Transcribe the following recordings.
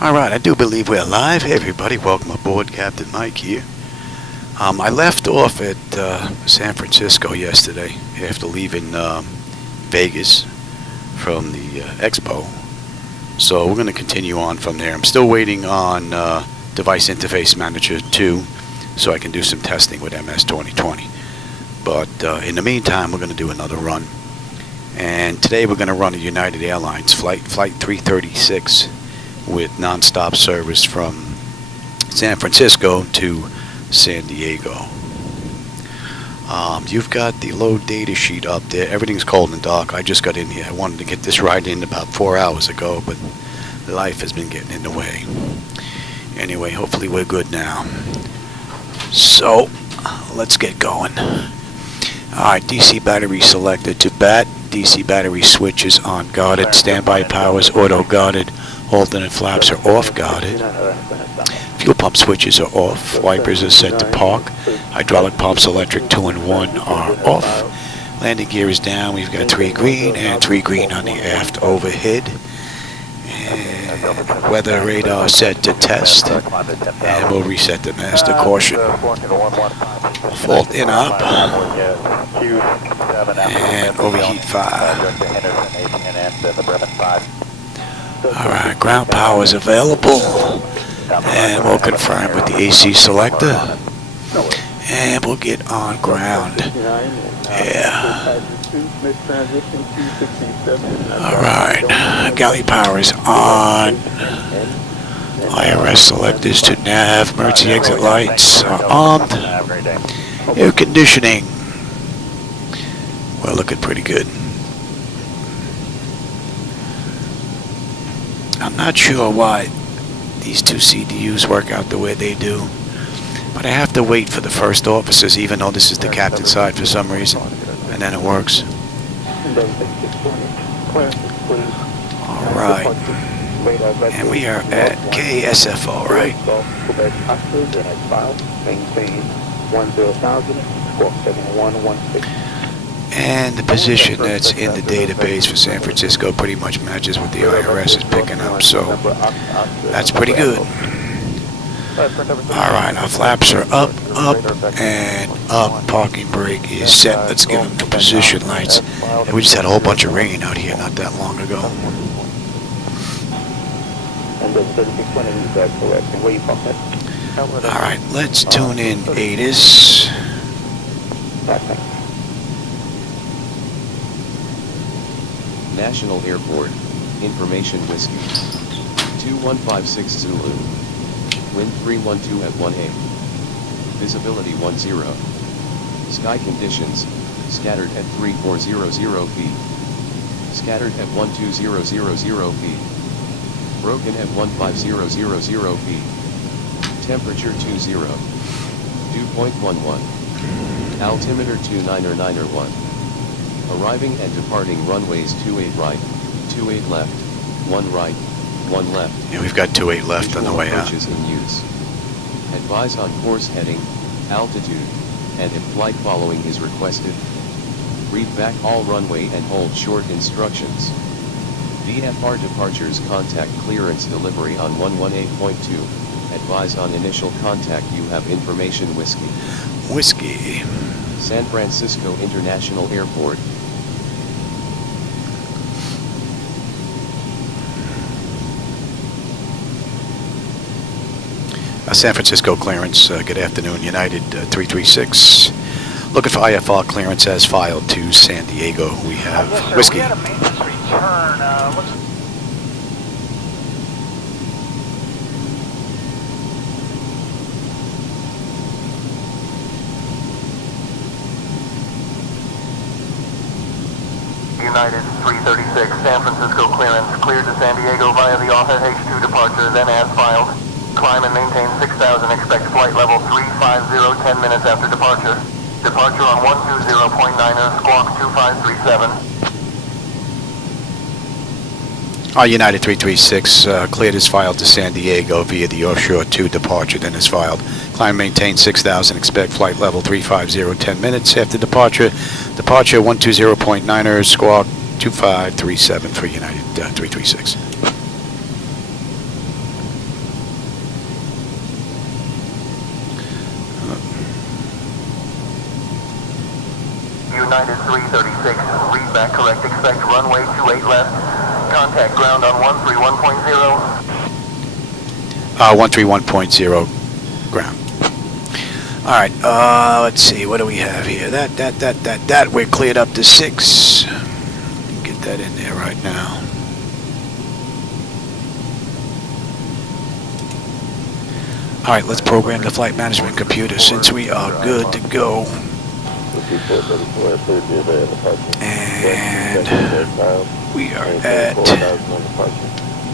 Alright, I do believe we're live. Hey everybody, welcome aboard. Captain Mike here. I left off at San Francisco yesterday after leaving Vegas from the expo. So we're going to continue on from there. I'm still waiting on Device Interface Manager 2 so I can do some testing with MS 2020. But in the meantime, we're going to do another run. And today we're going to run a United Airlines Flight 336 with nonstop service from San Francisco to San Diego. You've got the load data sheet up there. Everything's cold and dark. I just got in here. I wanted to get this ride in about 4 hours ago, but life has been getting in the way. Anyway, hopefully we're good now. So, let's get going. Alright, DC battery selected to bat. DC battery switches on guarded. Standby powers auto guarded. Alternate flaps are off guarded. Fuel pump switches are off. Wipers are set to park. Hydraulic pumps electric 2 and 1 are off. Landing gear is down. We've got 3 green and 3 green on the aft overhead. And weather radar set to test. And we'll reset the master caution. Fault in up. And overheat 5. Alright, ground power is available. And we'll confirm with the AC selector. And we'll get on ground. Yeah. Alright, galley power is on. IRS selectors to nav. Emergency exit lights are on. Air conditioning. We're looking pretty good. I'm not sure why these two CDUs work out the way they do, but I have to wait for the first officers, even though this is the captain's side for some reason, and then it works. Alright, and we are at KSFO, right? And the position that's in the database for San Francisco pretty much matches what the IRS is picking up, so that's pretty good. Alright, our flaps are up, and up. Parking brake is set. Let's give them the position lights. And we just had a whole bunch of rain out here not that long ago. Alright, let's tune in ATIS. National Airport, Information Whiskey, 2156 Zulu, wind 312 at 1A, visibility 10, sky conditions, scattered at 3400 feet, scattered at 12000 feet, broken at 15000 feet, temperature 20, dew point 11, altimeter 29091. Arriving and departing runways 28 right, 28 left, 1 right, 1 left. Yeah, we've got 28 left on the way out. In use. Advise on course heading, altitude, and if flight following is requested. Read back all runway and hold short instructions. VFR departures contact clearance delivery on 118.2. Advise on initial contact you have information whiskey. Whiskey. San Francisco International Airport. San Francisco clearance, good afternoon, United 336. Looking for IFR clearance as filed to San Diego. We have whiskey. We had a maintenance return. United 336, San Francisco clearance, cleared to San Diego via the Author H2 departure, then as filed. Climb and maintain 6,000, expect flight level 350, 10 minutes after departure. Departure on 120.9er, squawk 2537. Our United 336 cleared as filed to San Diego via the Offshore 2 departure, then as filed. Climb maintain 6,000, expect flight level 350, 10 minutes after departure. Departure 120.9er, squawk 2537 for United 336. United 336, read back correct, expect runway 28 left, contact ground on 131.0. 131.0 ground. All right, let's see, what do we have here? That, we're cleared up to 6. Get that in there right now. All right, let's program the flight management computer since we are good to go. And we are at...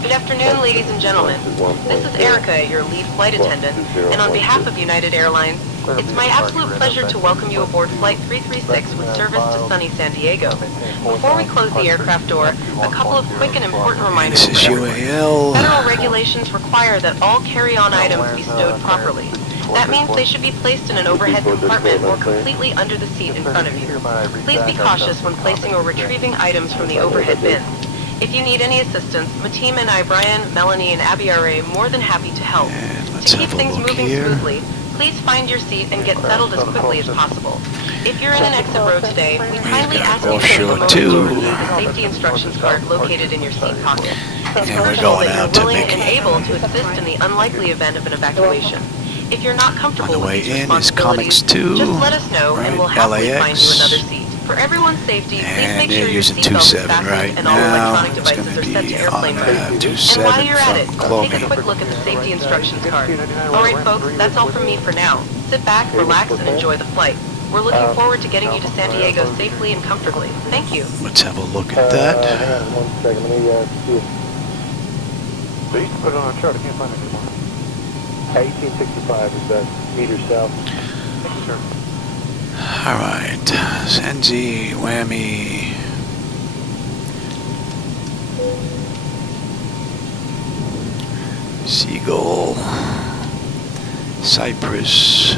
Good afternoon, ladies and gentlemen. This is Erica, your lead flight attendant, and on behalf of United Airlines, it's my absolute pleasure to welcome you aboard Flight 336 with service to sunny San Diego. Before we close the aircraft door, a couple of quick and important reminders. This is UAL. Federal regulations require that all carry-on items be stowed properly. That means they should be placed in an overhead compartment or completely under the seat in front of you. Please be cautious when placing or retrieving items from the overhead bins. If you need any assistance, my team and I, Brian, Melanie, and Abby are more than happy to help. To keep things moving smoothly, please find your seat and get settled as quickly as possible. If you're in an exit row today, we kindly ask you to take a moment to review the safety instructions card located in your seat pocket. This card shows that you're willing and able to assist in the unlikely event of an evacuation. If you're not comfortable with these responsibilities, just let us know and we'll happily find you another seat. For everyone's safety, please make sure your seatbelt is fastened and all electronic devices are set to airplane mode. And while you're at it, take a quick look at the safety instructions card. Alright folks, that's all from me for now. Sit back, relax, and enjoy the flight. We're looking forward to getting you to San Diego safely and comfortably. Thank you. Let's have a look at that. Hang on 1 second, let me see. So you can put it on a chart, I can't find it anymore. 1865 is that meter south. Thank you, sir. Alright, Senzi, Whammy. Seagull. Cypress.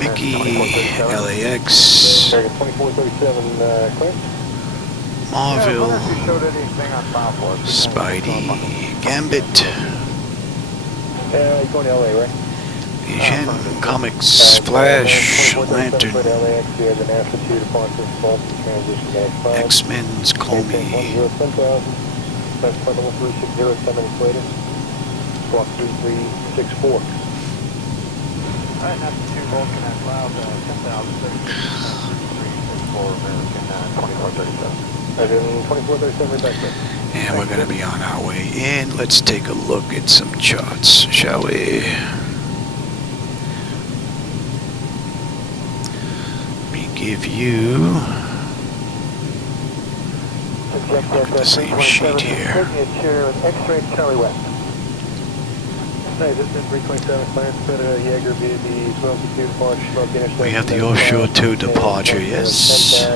Mickey, LAX. 2437 clearance. Marville. Spidey. Gambit. You're going to LA, right? Asian Comics, Flash, Lantern, X-Men's Comey, Squawk 3364. Alright, that's 2 Vulcan at cloud, 10,034 American, 2437 back there. and we're going to be on our way in. Let's take a look at some charts, shall we? Let me give you look at the same sheet here. X-ray Charlie West. Hey, this is 327 Clarence, Jaeger, BB, smoky 2, March, smoky intercept. We have the offshore 2 departure, yes.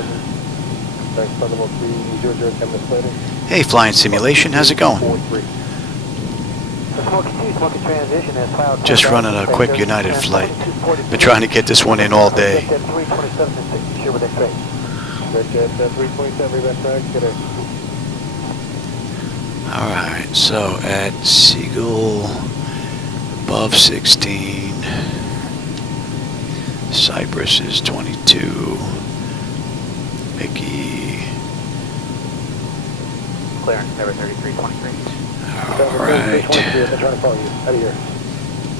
Hey, Flying Simulation, how's it going? Just running a quick United flight. Been trying to get this one in all day. Alright, so at Seagull, above 16, Cypress is 22, Mickey. Clearance, number 3323. Alright.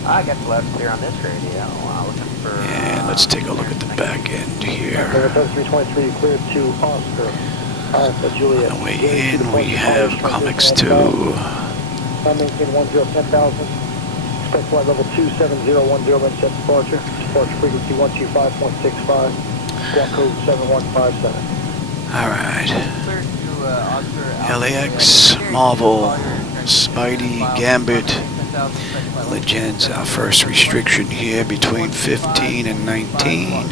I got the left clear on this radio. Looking for... And let's take a look at the back end here. 323 cleared to Oscar. On the way in, we have Comics 2. Maintain 10,000. Expect flight level 27010, right set departure. Departure frequency 125.65. Squawk code 7157. Alright. LAX, Marvel, Spidey, Gambit, Legends, our first restriction here between 15 and 19,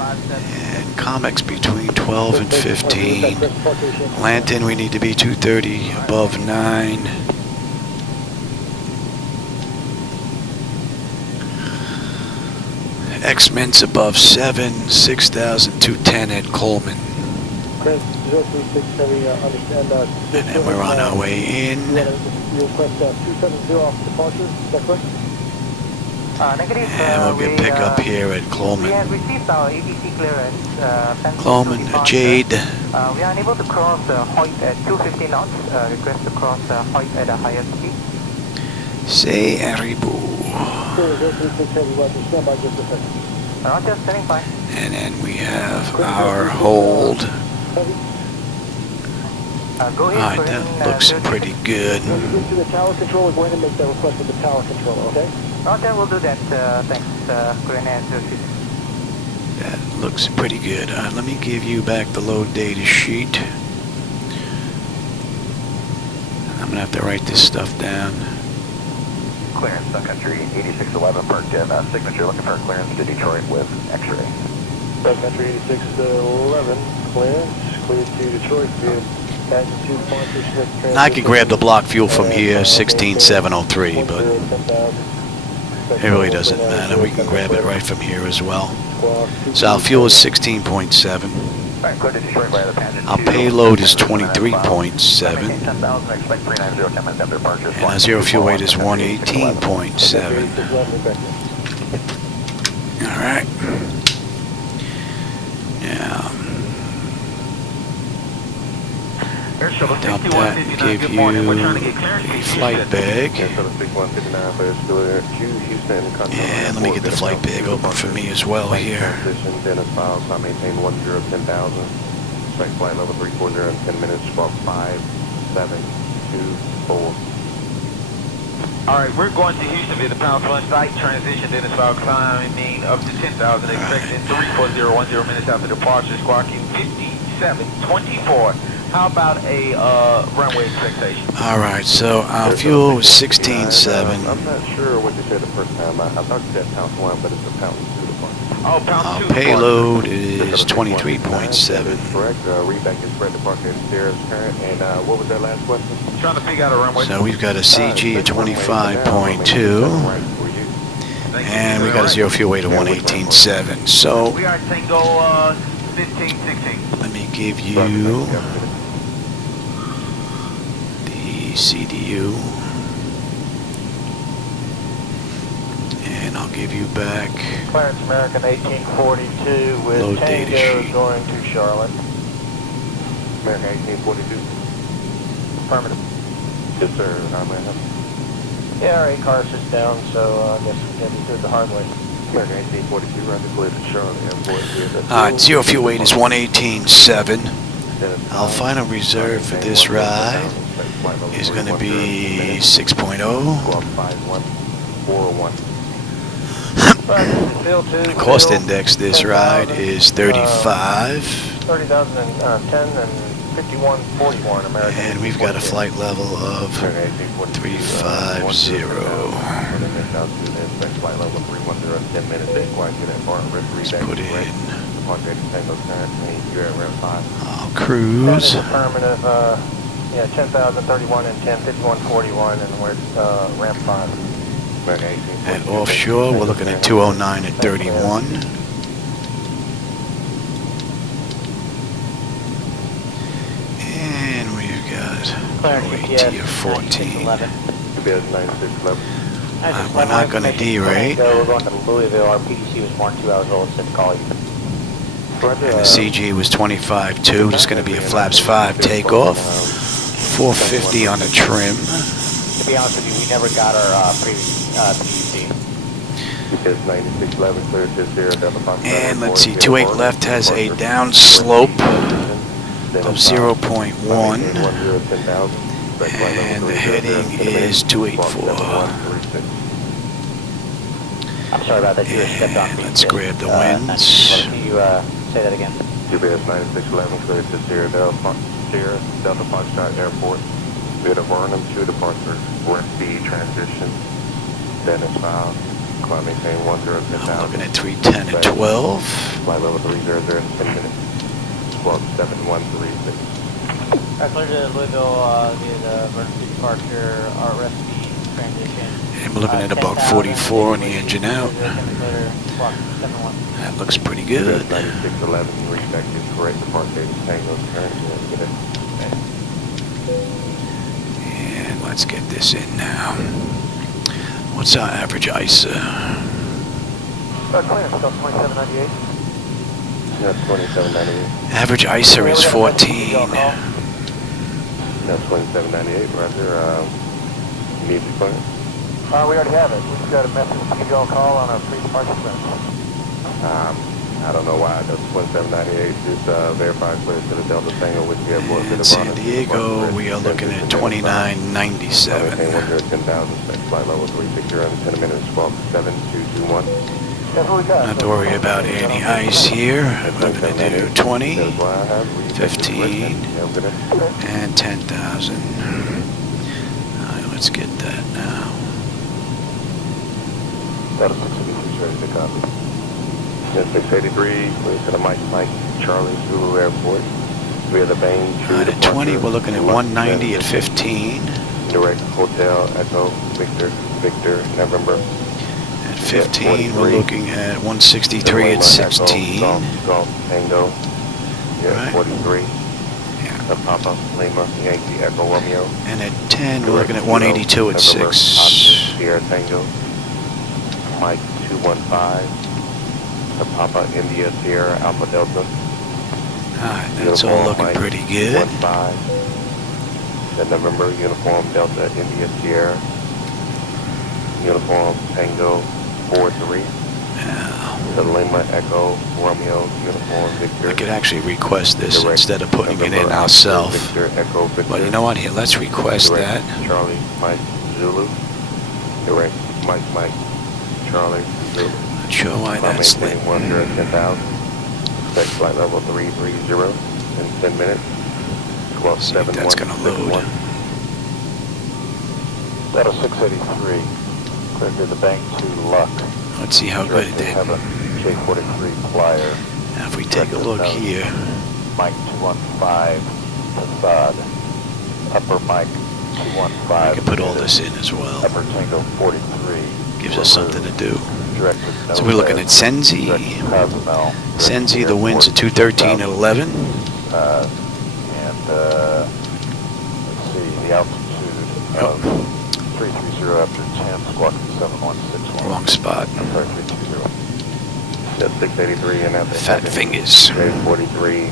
and Comics between 12 and 15. Lantern, we need to be 230, above 9. X-Men's above 7, 6,210 at Coleman. And then we're on our way in. Negative. And we'll get pick up here at We Coleman. have received our ABC clearance. Coleman, Jade. We are unable to cross Hoyt at 250 knots. Request to cross Hoyt at a higher speed. Say Aribu. Roger, standing by. And then we have our hold. Go ahead. Alright, that looks pretty good. To the tower controller, go ahead and make that request with the tower controller, okay? Roger, we'll do that. Thanks, Korean Air 06. That looks pretty good. Let me give you back the load data sheet. I'm gonna have to write this stuff down. Clearance, Sun Country 8611, parked in signature, looking for clearance to Detroit with X-ray. Sun Country 8611, clearance, cleared to Detroit via magnitude departure Smith. And I could grab the block fuel from here, 16703, but it really doesn't matter. We can grab it right from here as well. So our fuel is 16.7. Alright, clear to Detroit via the Pageant. Our payload is 23.7. 10,000, expect 390, 10 minutes after departure. And our zero fuel weight is 118.7. Alright. Now, dump that and give you a flight bag. And let me get the flight bag open for me as well here. Dennis Files, I maintain 10,000. Expect flight level 340 in 10 minutes, squawk 5724. Alright, we're going to Houston via the Pound Plunge site. Transition Dennis Files climbing up to 10,000, expecting 340 minutes after departure, squawking 5724. How about a runway expectation? Alright, so our fuel was 16.7. I'm not sure what you said the first time. I thought you said pound 1, but it's a pound 2 departure. Oh, pound Our 2 payload is That is 23.7. correct. Reback is spread departure stairs current. And what was that last question? Trying to figure out a runway. So we've got a CG at 25.2. And we got a zero fuel weight of 118.7. So We are Tango 1516. let me give you the CDU. And I'll give you back Clarence American 1842 with load data Tango sheet. going to Charlotte. American 1842. Affirmative. Yes, sir. How may I help? Yeah, our A-car is down, so I guess we can do it the hard way. American 1842, right to clear to Charlotte Airport. Alright, zero fuel weight is 118.7. Our final reserve for this ride is going to be 6.0. Squawk 5141. The cost index this ride is 35. 30,010 and 5141 American. And we've got a flight level of 350. Flight level 310, 10 minutes, they quite get that far. Let's put in our That cruise. is affirmative, yeah, 10,031 and 10, 5141, and we're ramp 5. At offshore, we're looking at 209 at 31. And we've got OAT of 14. We're not going to derate. We're going to Louisville. Our PDC was born 2 hours old. Said to call you. And the CG was 25.2. It's going to be a flaps 5 takeoff. 450 on the trim. To be honest with you, we never got our previous PDC. And let's see, 28 left has a down slope of 0.1. And the heading is 284. I'm sorry about that. You were stepped on me. Let's grab the Can winds. you say that again? UBS 9611 cleared to Sierra Delta Foxtrot Airport. Via the Vernon to departure. West B transition. Dennis Files. Climb maintain 1010,000. I'm looking at 310 at 12. Flight level 300 in 10 minutes. Squawk 7136. Clear to Louisville via the emergency departure, RSP transition. And we're looking at about 44 on the engine out. That looks pretty good. 9611 recheck is correct. Departure is Tango current. And let's get this in now. What's our average ISA? Clearance, South 2798. That's 2798. Average ISO is 14. That's 2798, Roger. Need the clearance? We already have it. We've got a message to give y'all a call on our pre-departure clearance. I don't know why. That's 2798. Just verify clearance to the Delta Tango with the airport. In San Diego, we are looking at 2997. 10,000, flight level 360, 10 minutes, squawk 7221. That's what we got. Not to worry about any ice here. We're going to do 20, 15, and 10,000. Alright, let's get that now. That'll 686 ready to copy. Yes, 683, please to the Mike Charlie Zulu Airport. We are the Bain. Alright, at 20, we're looking at 190 at 15. Direct Hotel Echo Victor November. At 15, we're looking at 163 at 16. Golf Tango. Yeah, Right. 43. Yeah. The Papa Lima Yankee Echo Romeo. And at 10, we're looking at 182 at 6. Sierra Tango. Mike 215. The Papa India Sierra Alpha Delta. Alright, that's all looking pretty good. 15. The November Uniform Delta India Sierra. Uniform Tango 43. Now, The Lima Echo Romeo Uniform Victor. I could actually request this instead of putting it in ourselves. Victor Echo Victor. But you know what? Here, let's request Direct that. Charlie Mike Zulu. Direct Mike Charlie Zulu. Not sure why that's lit. 10,000. Expect flight level 330 in 10 minutes. Squawk See if that's going to load. That'll 683. Clear to the bank to Luck. Let's see how good it They did. have a J43 flyer. Now, if we take a look here, Mike 215 facade. Upper Mike 215. we can put all this in as well. Upper Tango 43. Gives us something to do. Directed So we're looking at Senzi. Senzi, the winds are 213 at 11. And let's see, the altitude of 330 after 10, squawk 7161. Wrong spot. I'm sorry, 320. That's 683 and after Fat fingers. 43.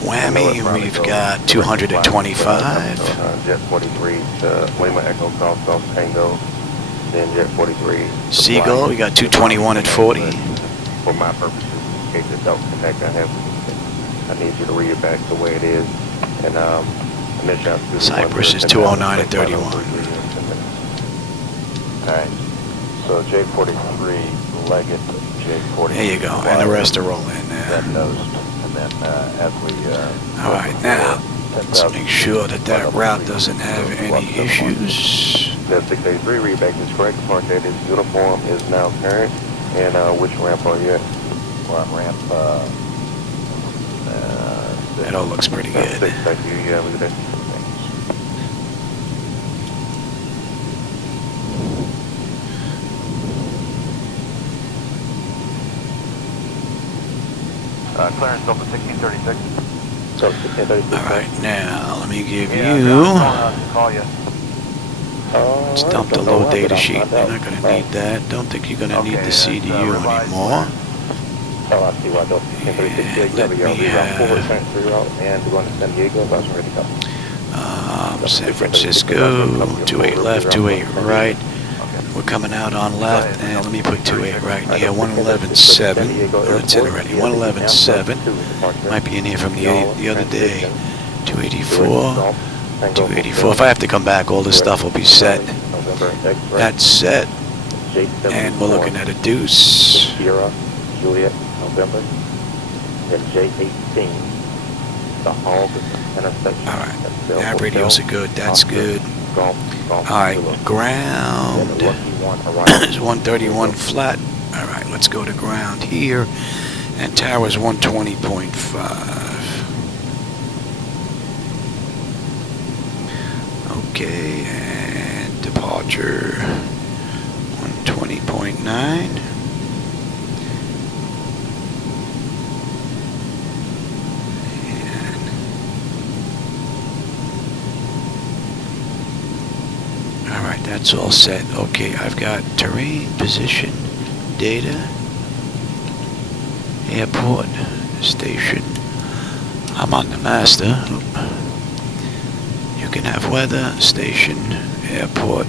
Whammy, we've got 225. Jet 43 to Lima Echo Golf Tango. Then Jet 43. Seagull, we got 221 at 40. For my purposes, in case it don't connect, I need you to read it back the way it is. And Cypress is 209 at 31. Alright, so J43, Leggett, J43. There you go, and the rest are rolling in That there. nosed, and then as we... Alright, now, let's make sure that that route doesn't have any issues. The 683 readback is correct. Park date is uniform is now current. And which ramp are you at? We're on ramp, That all looks pretty good. 6, thank you. Yeah, look at that. clearance Delta 1636. So 1636. Alright, now, let me give Yeah, you... call you. Let's dump the low data sheet. You're not going to need that. Don't think you're going to need the CDU anymore. Oh, I see why Delta 1636. Let me have... And we're going to San Diego. That's ready to go. San Francisco, 28 left, 28 right. We're coming out on left, and let me put 28 right in here. 111.7. That's it already. 111.7. Might be in here from the other day. 284. 284. If I have to come back, all this stuff will be set. That's set. And we're looking at a deuce. Sierra, Juliet, November. Then J18. The Hog intersection. Alright. Nav radios are good. That's good. Alright. Ground is 131 flat. Alright, let's go to ground here. And tower's 120.5. Okay, and departure 120.9. Alright, that's all set. Okay, I've got terrain, position, data, Airport, station. I'm on the master. You can have weather, station, airport,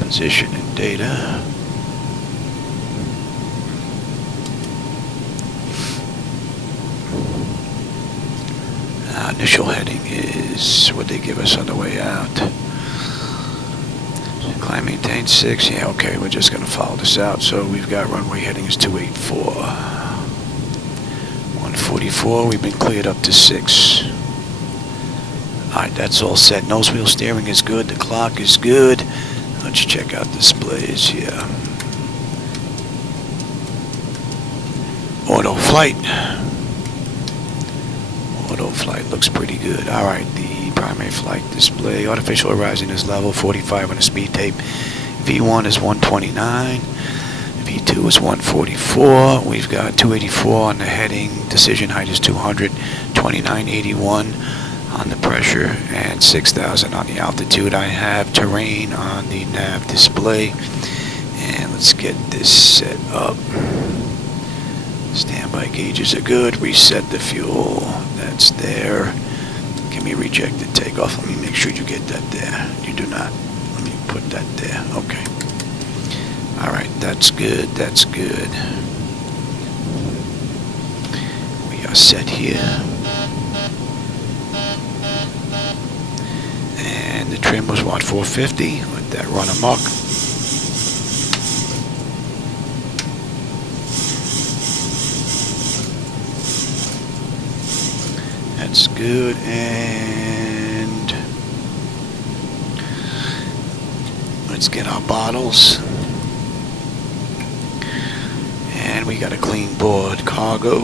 position and data. Initial heading is what they give us on the way out. Climb, maintain 6. Yeah, okay, we're just going to follow this out. So we've got runway heading is 284. 144, we've been cleared up to 6. Alright, that's all set. Nose wheel steering is good. The clock is good. Let's check out displays here. Auto flight. Auto flight looks pretty good. Alright, the primary flight display. Artificial horizon is level 45 on the speed tape. V1 is 129. V2 is 144. We've got 284 on the heading. Decision height is 200. 2981 on the pressure. And 6,000 on the altitude. I have terrain on the nav display. And let's get this set up. Standby gauges are good. Reset the fuel. That's there. Give me rejected takeoff. Let me make sure you get that there. You do not. Let me put that there. Okay. Alright, that's good. That's good. We are set here. And the trim was what, 450? Let that run amok. That's good, and let's get our bottles. And we got a clean board, cargo.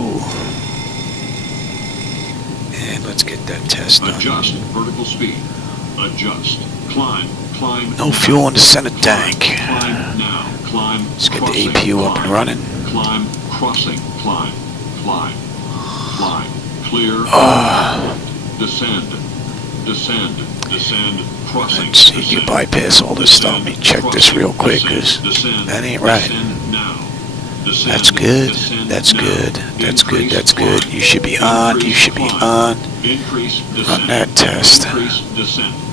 And let's get that test done. Adjust vertical speed. Adjust. Climb. Climb. No fuel in the center tank. Climb now. Climb. Let's get the APU up and running. Climb. Crossing. Climb. Climb. Climb. Clear. Descend. Descend. Descend. Crossing. Let's see if you bypass all this stuff. Let me check this real quick, because that ain't right. That's good. That's good. That's good. That's good. You should be on. You should be on. Run that test.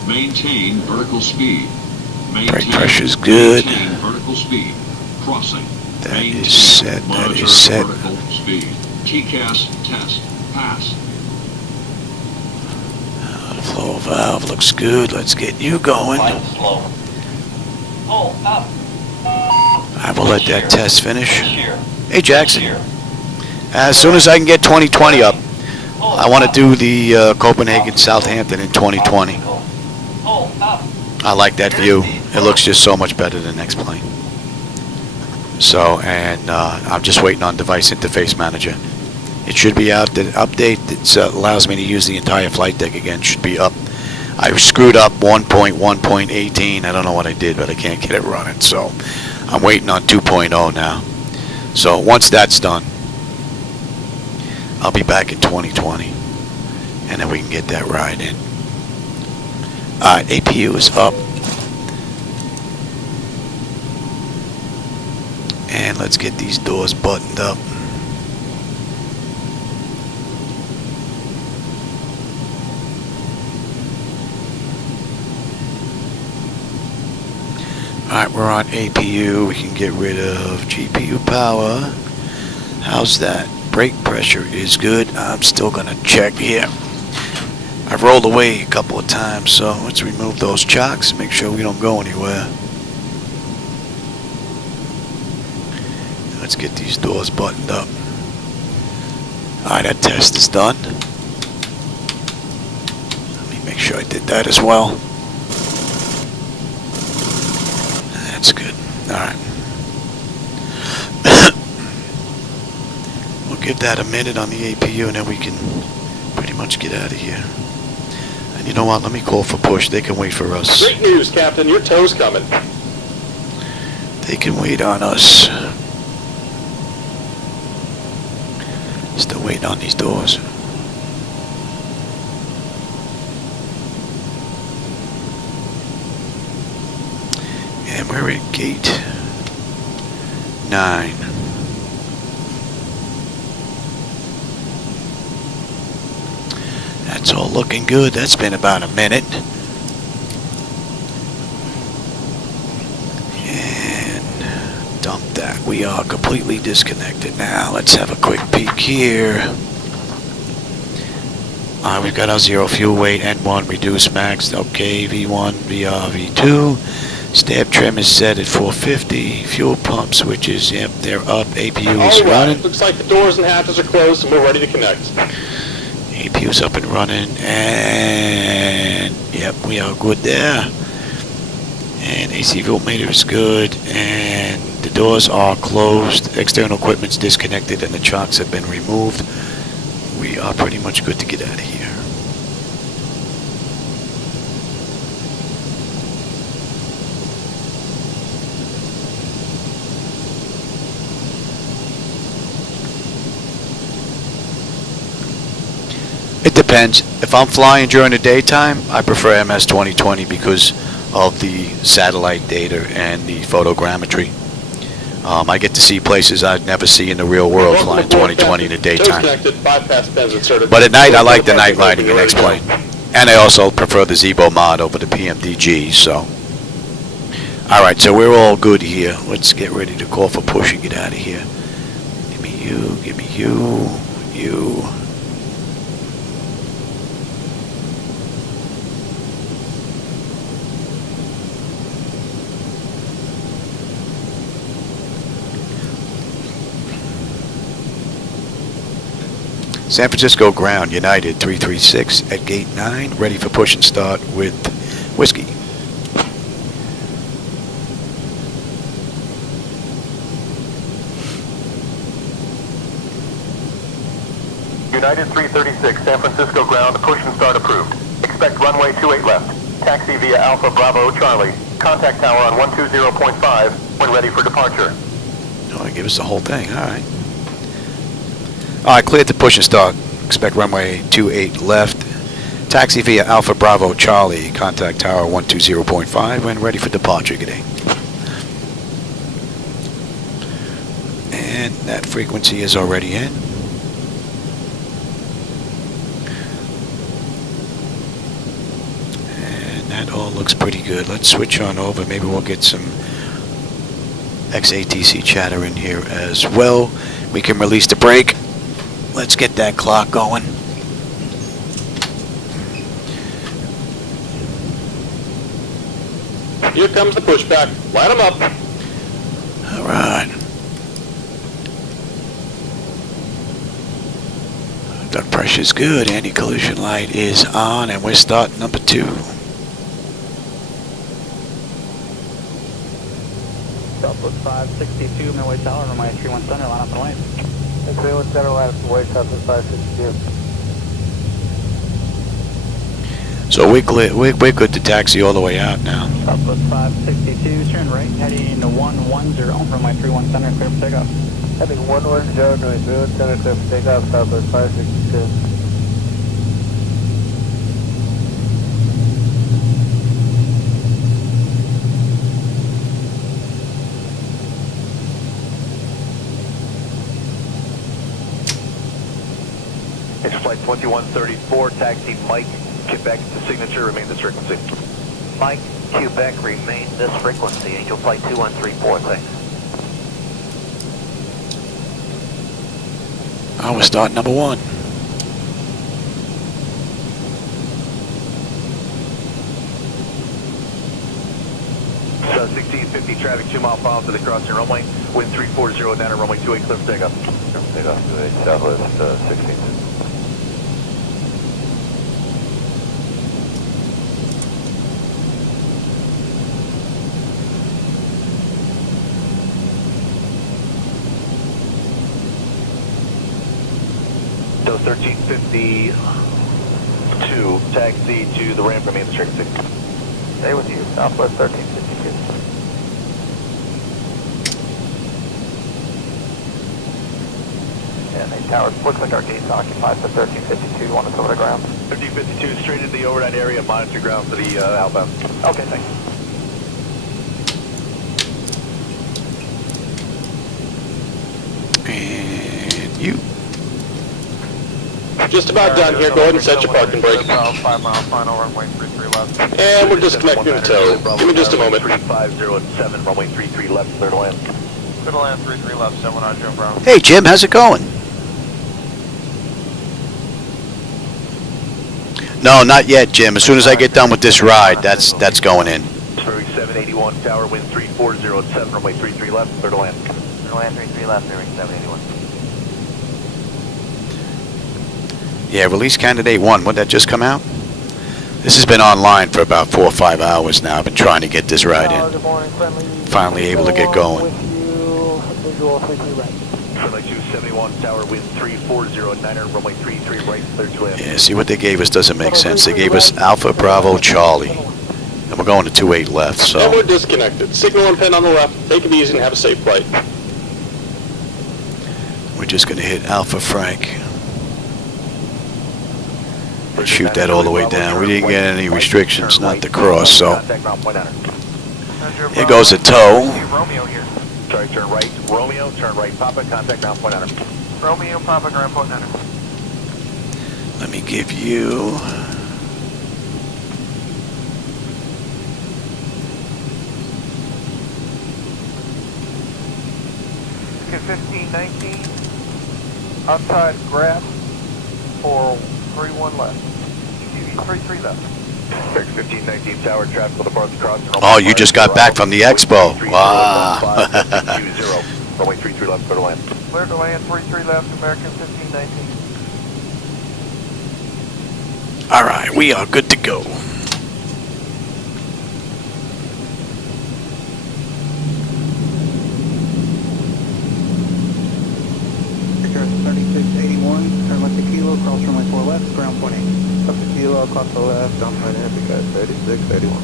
Maintain vertical speed. Brake pressure's good. Vertical speed. Crossing. That is set. That is set. Vertical speed. TCAS test. Pass. The flow valve looks good. Let's get you going. I will let that test finish. Hey Jackson, as soon as I can get 2020 up, I want to do the Copenhagen Southampton in 2020. I like that view. It looks just so much better than the next plane. So, and I'm just waiting on device interface manager. It should be out. The update that allows me to use the entire flight deck again should be up. I screwed up 1.1.18. I don't know what I did, but I can't get it running. So I'm waiting on 2.0 now. So once that's done, I'll be back in 2020, and then we can get that ride in. Alright, APU is up. And let's get these doors buttoned up. Alright, we're on APU. We can get rid of GPU power. How's that? Brake pressure is good. I'm still going to check here. I've rolled away a couple of times, so let's remove those chocks. Make sure we don't go anywhere. Let's get these doors buttoned up. Alright, that test is done. Let me make sure I did that as well. That's good. Alright. We'll give that a minute on the APU, and then we can pretty much get out of here. And you know what? Let me call for push. They can wait for us. Great news, Captain. Your tow's coming. They can wait on us. Still waiting on these doors. And we're at gate 9. That's all looking good. That's been about a minute. And dump that. We are completely disconnected now. Let's have a quick peek here. We've got our zero fuel weight, N1 reduced max. Okay, V1, VR, V2. Stab trim is set at 450. Fuel pump switches, yep, they're up. APU is running. Looks like the doors and hatches are closed and we're ready to connect. APU's up and running, and yep, we are good there. And AC voltmeter is good, and the doors are closed. External equipment's disconnected, and the chocks have been removed. We are pretty much good to get out of here. It depends. If I'm flying during the daytime, I prefer MS 2020 because of the satellite data and the photogrammetry. I get to see places I'd never see in the real world flying 2020 in the daytime. But at night, I like the night lighting in X-Plane. And I also prefer the Zibo mod over the PMDG, so. Alright, so we're all good here. Let's get ready to call for push and get out of here. Give me you, give me you, you. San Francisco ground, United 336 at gate 9, ready for push and start with whiskey. United 336, San Francisco ground, push and start approved. Expect runway 28 left. Taxi via Alpha Bravo Charlie. Contact tower on 120.5 when ready for departure. Oh, they give us the whole thing, alright. Alright, cleared to push and start. Expect runway 28 left. Taxi via Alpha Bravo Charlie. Contact tower 120.5 when ready for departure. Good day. And that frequency is already in. And that all looks pretty good. Let's switch on over. Maybe we'll get some XATC chatter in here as well. We can release the brake. Let's get that clock going. Here comes the pushback. Light them up. All right. Duct pressure's good. Anti-collision light is on, and we're starting number 2. Southwest 562, midway tower, runway 31 center, line up and wait. 31 center, line up and wait, Southwest 562. So we're good to taxi all the way out now. Southwest 562, turn right, heading to 110, runway 31 center, clear for takeoff. Heading 110, runway 31 center, clear for takeoff, Southwest 562. It's flight 2134, taxi Mike, Quebec to signature, remain this frequency. Mike, Quebec, remain this frequency, Angel Flight 2134, thanks. Oh, we're starting number 1. So 1650 traffic, 2 mile final to the crossing runway, wind 340 down at runway 28, clear for takeoff. Takeoff to the southwest 16. So 1352, taxi to the ramp, remain the frequency. Stay with you, Southwest 1352. And the tower looks like our gate's occupied for 1352. You want us over the ground? 1352, straight into the overnight area, monitor ground for the outbound. Okay, thanks. And you. Just about done here. Go ahead and set your parking brake. 5 mile final, runway 33 left. And we're disconnecting the tow. Give me just a moment. 3507, runway 33 left, clear to land. Clear to land 33 left, 710 Bravo. Hey, Jim, how's it going? No, not yet, Jim. As soon as I get done with this ride, that's going in. 781 tower, wind 3407, runway 33 left, clear to land. Clear to land 33 left, bearing 781. Yeah, release candidate 1. Would that just come out? This has been online for about 4 or 5 hours now. I've been trying to get this ride in. Good morning, friendly. Finally able to get going. With you, visual 33 right. Friendly 271 tower, wind 3409, runway 33 right, clear to land. Yeah, see what they gave us doesn't make sense. They gave us Alpha Bravo Charlie. And we're going to 28 left, And so. we're disconnected. Signal and pin on the left. Take it easy and have a safe flight. We're just going to hit Alpha Frank. And shoot that all the way down. We didn't get any restrictions not to cross, so. Here goes a tow. Romeo here. Sorry, turn right. Romeo, turn right. Papa, contact ground point hunter. Romeo, Papa, ground point hunter. Let me give you. Okay, 1519. Outside grab for 31 left. TV 33 left. 1519 tower, traffic will depart the crossing. Oh, you just got back from the expo. Wow. Runway 33 left, clear to land. Clear to land 33 left, American 1519. All right, we are good to go. Picture 3681, turn left to Kilo, cross runway 4 left, ground point 8. Up to Kilo, across the left, down right in, because 3681.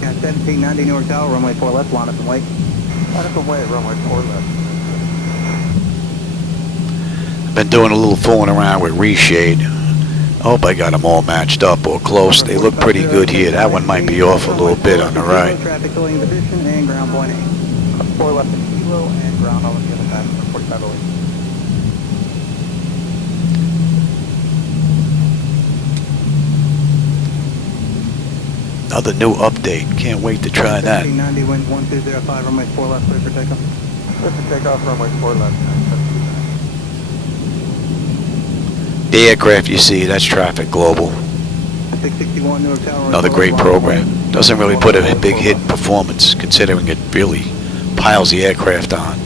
Yeah, 1790 Newark Tower, runway 4 left, line up and wait. Line up and wait, runway 4 left. Been doing a little fooling around with reshade. I hope I got them all matched up or close. They look pretty good here. That one might be off a little bit on the right. Traffic filling position and ground point 8. 4 left to Kilo and ground over the other side for 45 away. Another new update. Can't wait to try that. 1790 wind 1205, runway 4 left, clear for takeoff. Clear for takeoff, runway 4 left. The aircraft you see, that's Traffic Global. 661 Newark Tower. Another great program. Doesn't really put a big hit in performance, considering it really piles the aircraft on.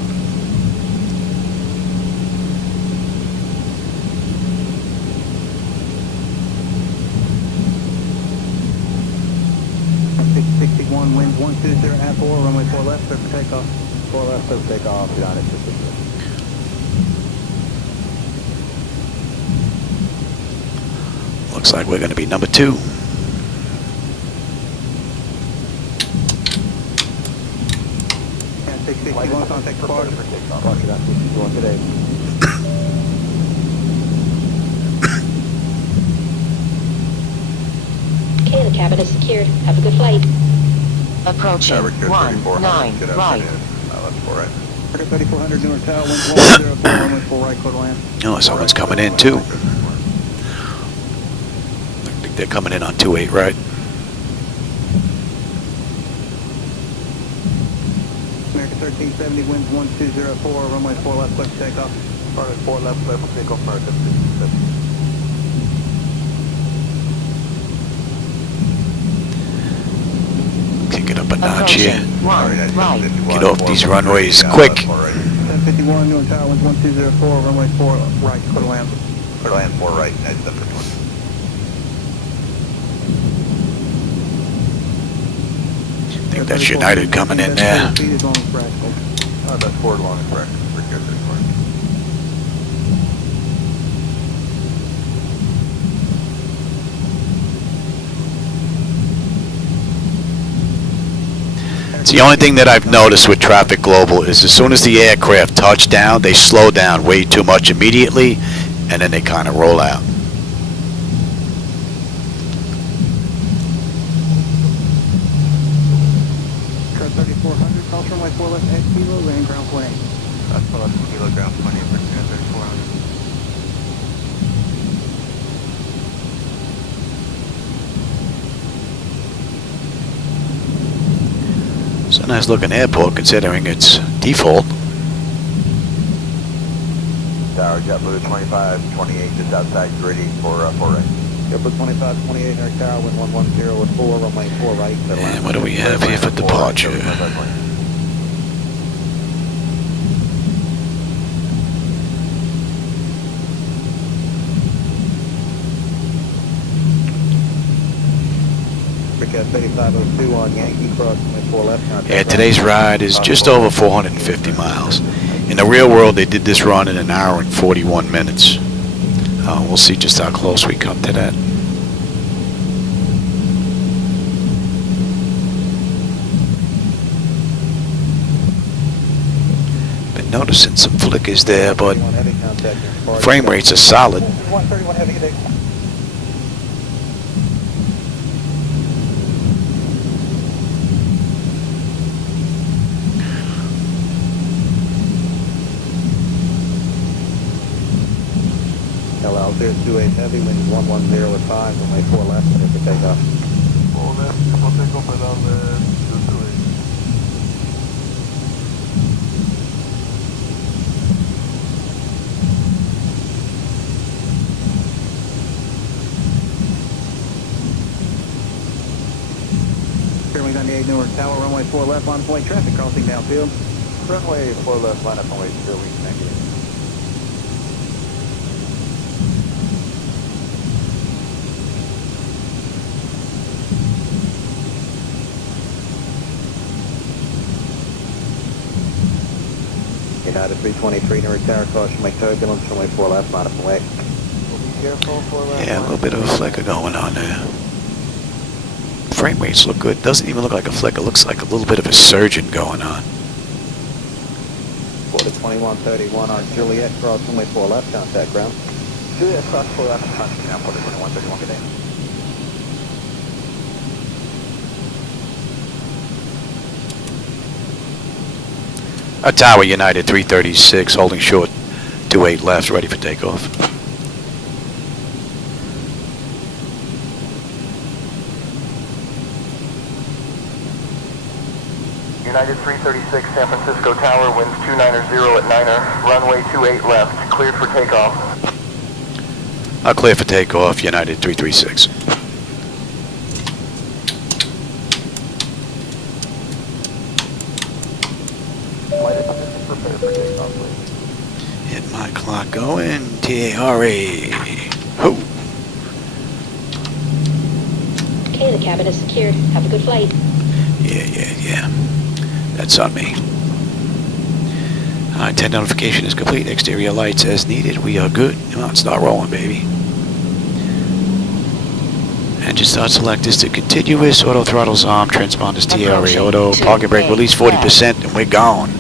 Wind 120 at 4, runway 4 left, clear for takeoff. 4 left, clear for takeoff, United 666. Looks like we're going to be number 2. And 661, contact departure. Roger that, 661 today. Okay, the cabin is secured. Have a good flight. Approaching 19 right. That's 4 right. 3400 Newark Tower, wind 104, runway 4 right, clear to land. Oh, someone's coming in too. I think they're coming in on 28 right. American 1370, winds 1204, runway 4 left, clear for takeoff. Runway 4 left, clear for takeoff, American 1370. Kick it up a notch here. Right. Get off these runways quick. 1051 Newark Tower, winds 1204, runway 4 right, clear to land. Clear to land 4 right, United 751. I think that's United coming in there. That's forward long and correct. We're good, that's correct. It's the only thing that I've noticed with Traffic Global is as soon as the aircraft touch down, they slow down way too much immediately, and then they kind of roll out. Car 3400, cross runway 4 left X kilo, land ground point 8. That's 4 left kilo, ground point 8 for 3400. It's a nice looking airport considering its default. Tower, JetBlue 2528 just outside gritty for right. JetBlue 2528, Air Tower, wind 110 with 4, runway 4 right. And what do we have here for departure? Cat 3502 on Yankee Cross, 4 left. Yeah, today's ride is just over 450 miles. In the real world, they did this run in an hour and 41 minutes. We'll see just how close we come to that. Been noticing some flickers there, but frame rates are solid. 131 heavy today. LL 028 heavy, wind 110 with 5, runway 4 left, ready for takeoff. All left, for takeoff around 028. Fairway 98 Newark Tower, runway 4 left, on point traffic crossing downfield. Runway 4 left, line up runway 0, we connect you. United 323 Newark Tower, caution my turbulence, runway 4 left, line up away. Yeah, a little bit of a flicker going on there. Frame rates look good. Doesn't even look like a flicker. Looks like a little bit of a surging going on. Quarter 2131 on Juliet, cross runway 4 left, contact ground. Juliet cross 4 left, contact ground, quarter 2131, good day. Tower United 336, holding short 28 left, ready for takeoff. United 336, San Francisco Tower, winds 290 at 9er, runway 28 left, cleared for takeoff. Clear for takeoff, United 336. Prepare for takeoff, please. Hit my clock going, TARA. Ho! Okay, the cabin is secured. Have a good flight. Yeah. That's on me. 10 notification is complete. Exterior lights as needed. We are good. Come on, start rolling, baby. Engine start select is to continuous. Auto throttles on. Transponders TRA. Auto parking brake release 40% and we're gone.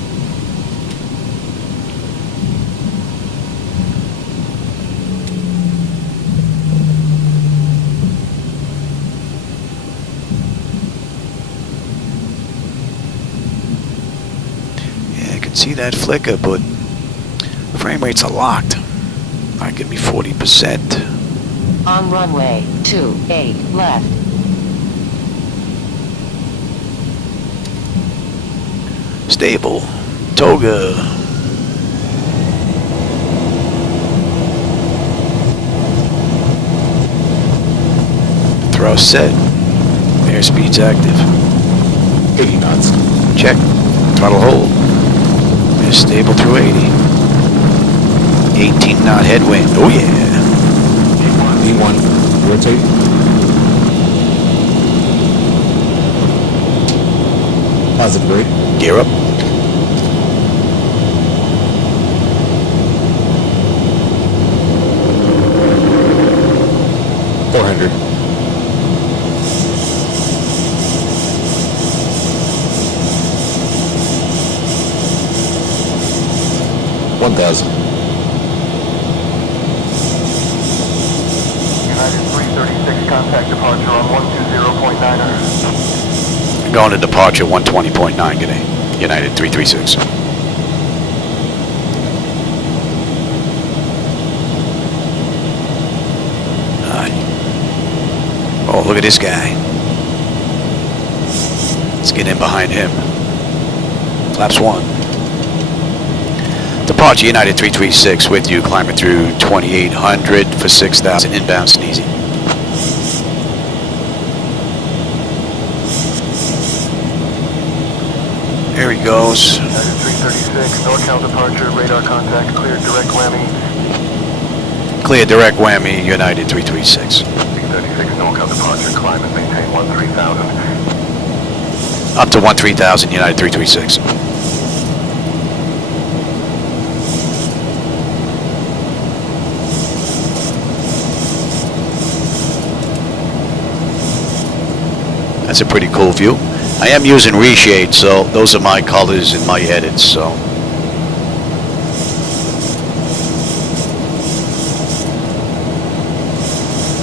See that flicker, but frame rates are locked. Might give me 40%. On runway 28 left. Stable. Toga. Thrust set. Airspeed's active. 80 knots. Check. Throttle hold. Stable through 80. 18 knot headwind. Oh yeah. E1. Rotate. Positive rate. Gear up. $400. $1,000. United 336, contact departure on 120.9er. Going to departure 120.9 today. United 336. Oh, look at this guy. Let's get in behind him. Flaps 1. Departure United 336 with you, climbing through 2800 for 6,000 inbound sneezy. There he goes. United 336, NorCal departure, radar contact, clear direct whammy. Clear direct whammy, United 336. 336, NorCal departure, climb and maintain 13,000. Up to 13,000, United 336. That's a pretty cool view. I am using reshade, so those are my colors in my edits, so.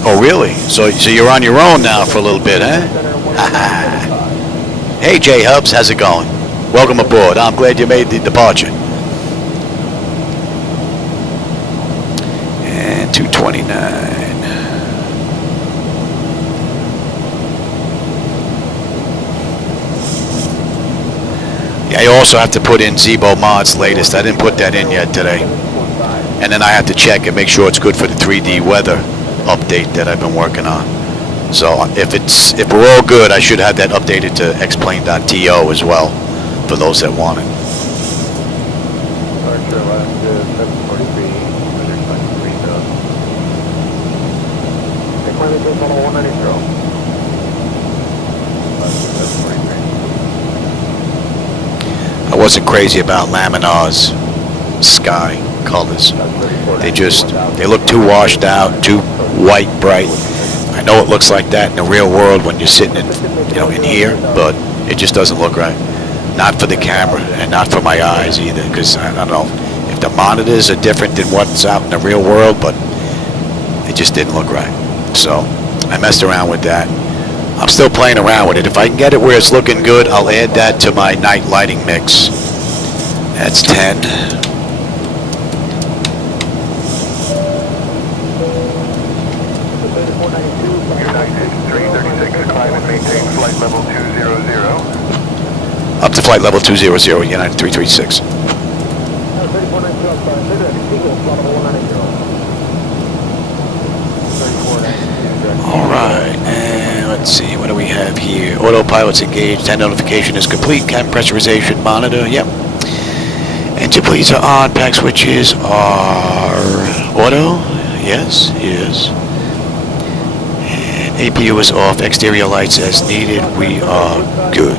Oh, really? So you're on your own now for a little bit, huh? Hey, J-Hubs, how's it going? Welcome aboard. I'm glad you made the departure. And 229. I also have to put in Zibo mods latest. I didn't put that in yet today. And then I have to check and make sure it's good for the 3D weather update that I've been working on. So if we're all good, I should have that updated to xplane.to as well for those that want it. Departure last 743, I wasn't crazy about Laminar's sky colors. They look too washed out, too white bright. I know it looks like that in the real world when you're sitting in, in here, but it just doesn't look right. Not for the camera and not for my eyes either, because I don't know if the monitors are different than what's out in the real world, but it just didn't look right. So I messed around with that. I'm still playing around with it. If I can get it where it's looking good, I'll add that to my night lighting mix. That's 10. United 336, climb and maintain flight level 200. Up to flight level 200, United 336. Alright, and let's see, what do we have here? Autopilot's engaged, 10 notification is complete, cabin pressurization monitor, yep. Engine bleeds are on, pack switches are auto, yes, and APU is off, exterior lights as needed, we are good.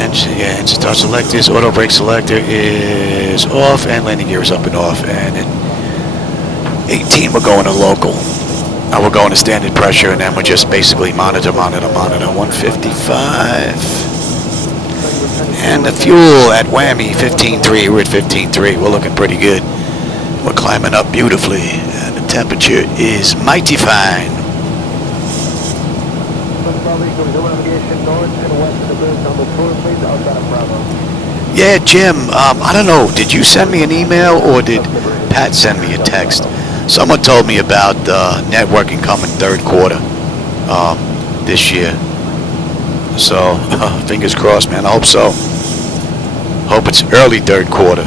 Engine start selectors, auto brake selector is off, and landing gear is up and off, and in 18 we're going to local. Now we're going to standard pressure, and then we're just basically monitor 155. And the fuel at whammy 15.3, we're at 15.3, we're looking pretty good. We're climbing up beautifully, and the temperature is mighty fine. Yeah, Jim, I don't know, did you send me an email or did Pat send me a text? Someone told me about networking coming third quarter this year. So, fingers crossed, man, I hope so. Hope it's early third quarter.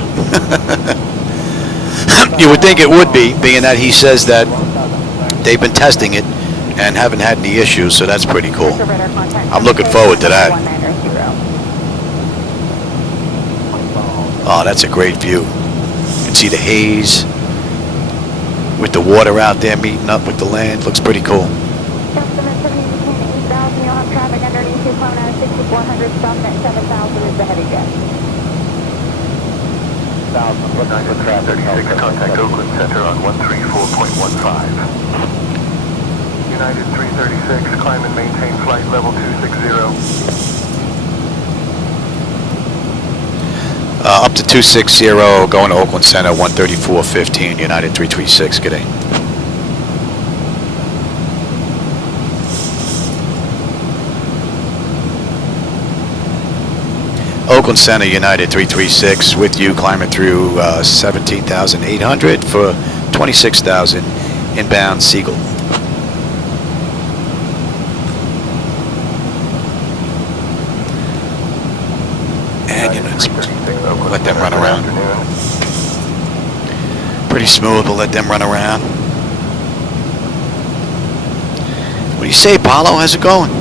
You would think it would be, being that he says that they've been testing it and haven't had any issues, so that's pretty cool. I'm looking forward to that. Oh, that's a great view. You can see the haze with the water out there meeting up with the land. Looks pretty cool. United 336, contact Oakland Center on 134.15. United 336, climb and maintain flight level 260. Up to 260, going to Oakland Center, 134.15, United 336, good day. Oakland Center, United 336, with you, climbing through 17,800 for 26,000 inbound Seagull. And United's let them run around. Pretty smooth, but let them run around. What do you say, Paulo? How's it going?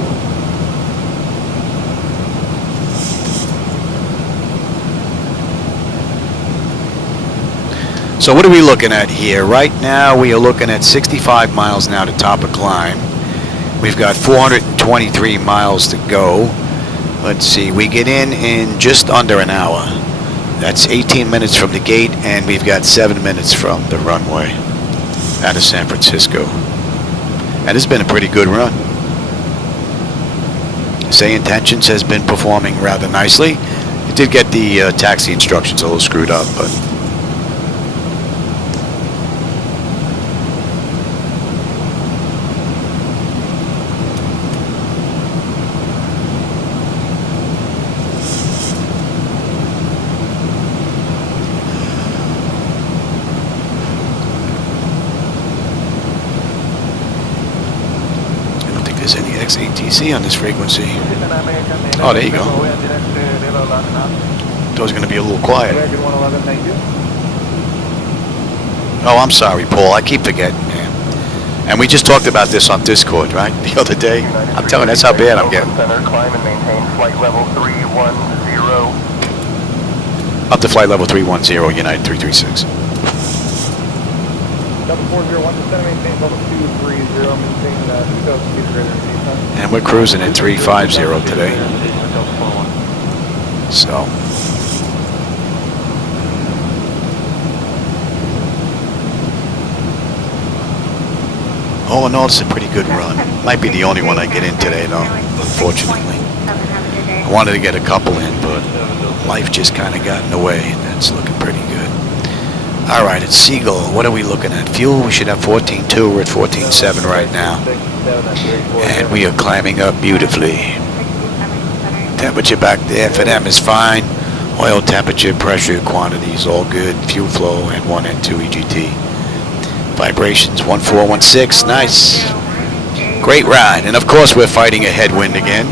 So what are we looking at here? Right now we are looking at 65 miles now to top a climb. We've got 423 miles to go. Let's see, we get in just under an hour. That's 18 minutes from the gate, and we've got 7 minutes from the runway out of San Francisco. And it's been a pretty good run. SayIntentions has been performing rather nicely. It did get the taxi instructions a little screwed up, but there's any XATC on this frequency. Oh, there you go. Thought it was going to be a little quiet. Oh, I'm sorry, Paul. I keep forgetting, man. And we just talked about this on Discord, right? The other day. I'm telling you, that's how bad I'm getting. Climb and maintain flight level 310. Up to flight level 310, United 336. 401 descend, maintain level 230, maintain 2,000 feet greater than descent. And we're cruising at 350 today. So. All in all, it's a pretty good run. Might be the only one I get in today, though, unfortunately. I wanted to get a couple in, but life just kind of got in the way, and that's looking pretty good. All right, it's Seagull. What are we looking at? Fuel, we should have 14.2. We're at 14.7 right now. And we are climbing up beautifully. Temperature back there for them is fine. Oil temperature, pressure, quantities, all good. Fuel flow, and 1 and 2 EGT. Vibrations, 1416, nice. Great ride. And of course, we're fighting a headwind again.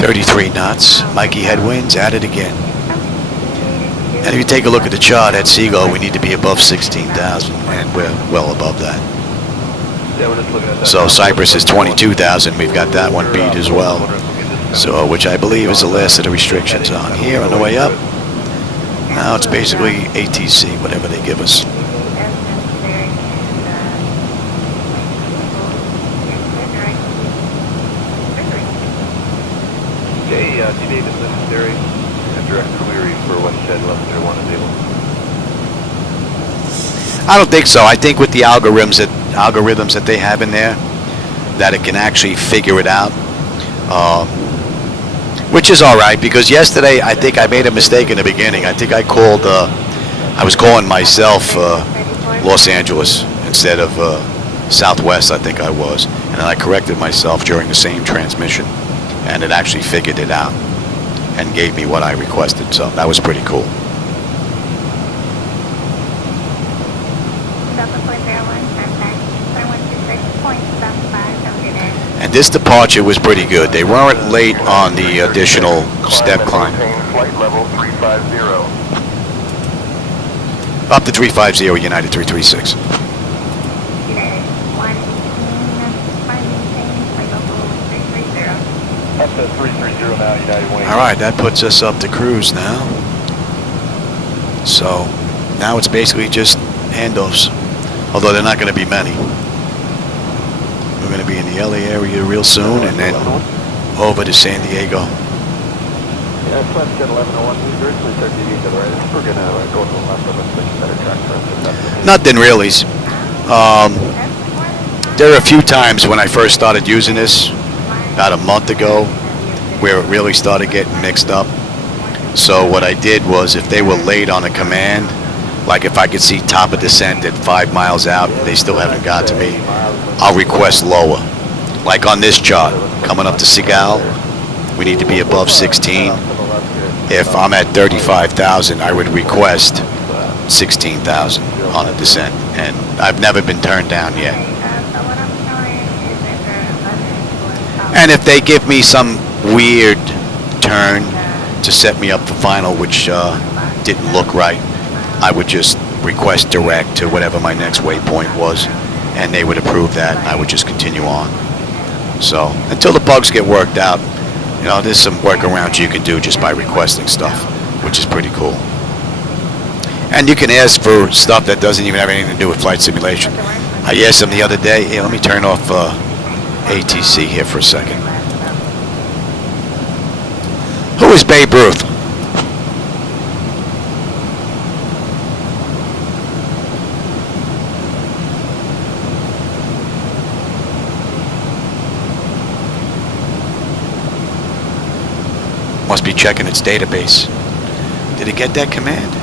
33 knots. Mikey headwinds added again. And if you take a look at the chart at Seagull, we need to be above 16,000, and we're well above that. So Cyprus is 22,000. We've got that one beat as well. So, which I believe is the last of the restrictions on here on the way up. Now it's basically ATC, whatever they give us. Okay, David, necessary. Direct query for what shed 1101 is able. I don't think so. I think with the algorithms that they have in there, that it can actually figure it out, which is all right. Because yesterday, I think I made a mistake in the beginning. I think I was calling myself Los Angeles instead of Southwest. I think I was, and then I corrected myself during the same transmission, and it actually figured it out and gave me what I requested, so that was pretty cool. And this departure was pretty good. They weren't late on the additional step climb. Flight level 350. Up to 350, United 336. Up to 330 now, United 180. All right, that puts us up to cruise now. So now it's basically just handoffs, although they're not going to be many. We're going to be in the LA area real soon, and then over to San Diego. Yeah, it's left 10, 1101. We originally started to the right. We're going to go to the left of us, make a better track for us. Nothing really. There are a few times when I first started using this, about a month ago, where it really started getting mixed up. So what I did was, if they were late on a command, like if I could see top of descent at 5 miles out and they still haven't got to me, I'll request lower. Like on this chart, coming up to Seagull, we need to be above 16. if I'm at 35,000, I would request 16,000 on a descent, and I've never been turned down yet. And if they give me some weird turn to set me up for final, which didn't look right, I would just request direct to whatever my next waypoint was, and they would approve that, and I would just continue on. So until the bugs get worked out, you know, there's some workarounds you can do just by requesting stuff, which is pretty cool. And you can ask for stuff that doesn't even have anything to do with flight simulation. I asked them the other day, hey, let me turn off ATC here for a second. Who is Babe Ruth? Must be checking its database. Did it get that command?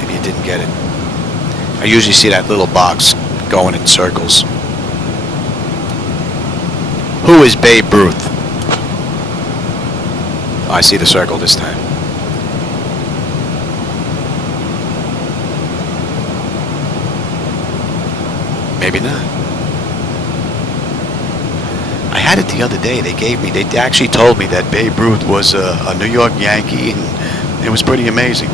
Maybe it didn't get it. I usually see that little box going in circles. Who is Babe Ruth? I see the circle this time. Maybe not. I had it the other day. They actually told me that Babe Ruth was a New York Yankee, and it was pretty amazing.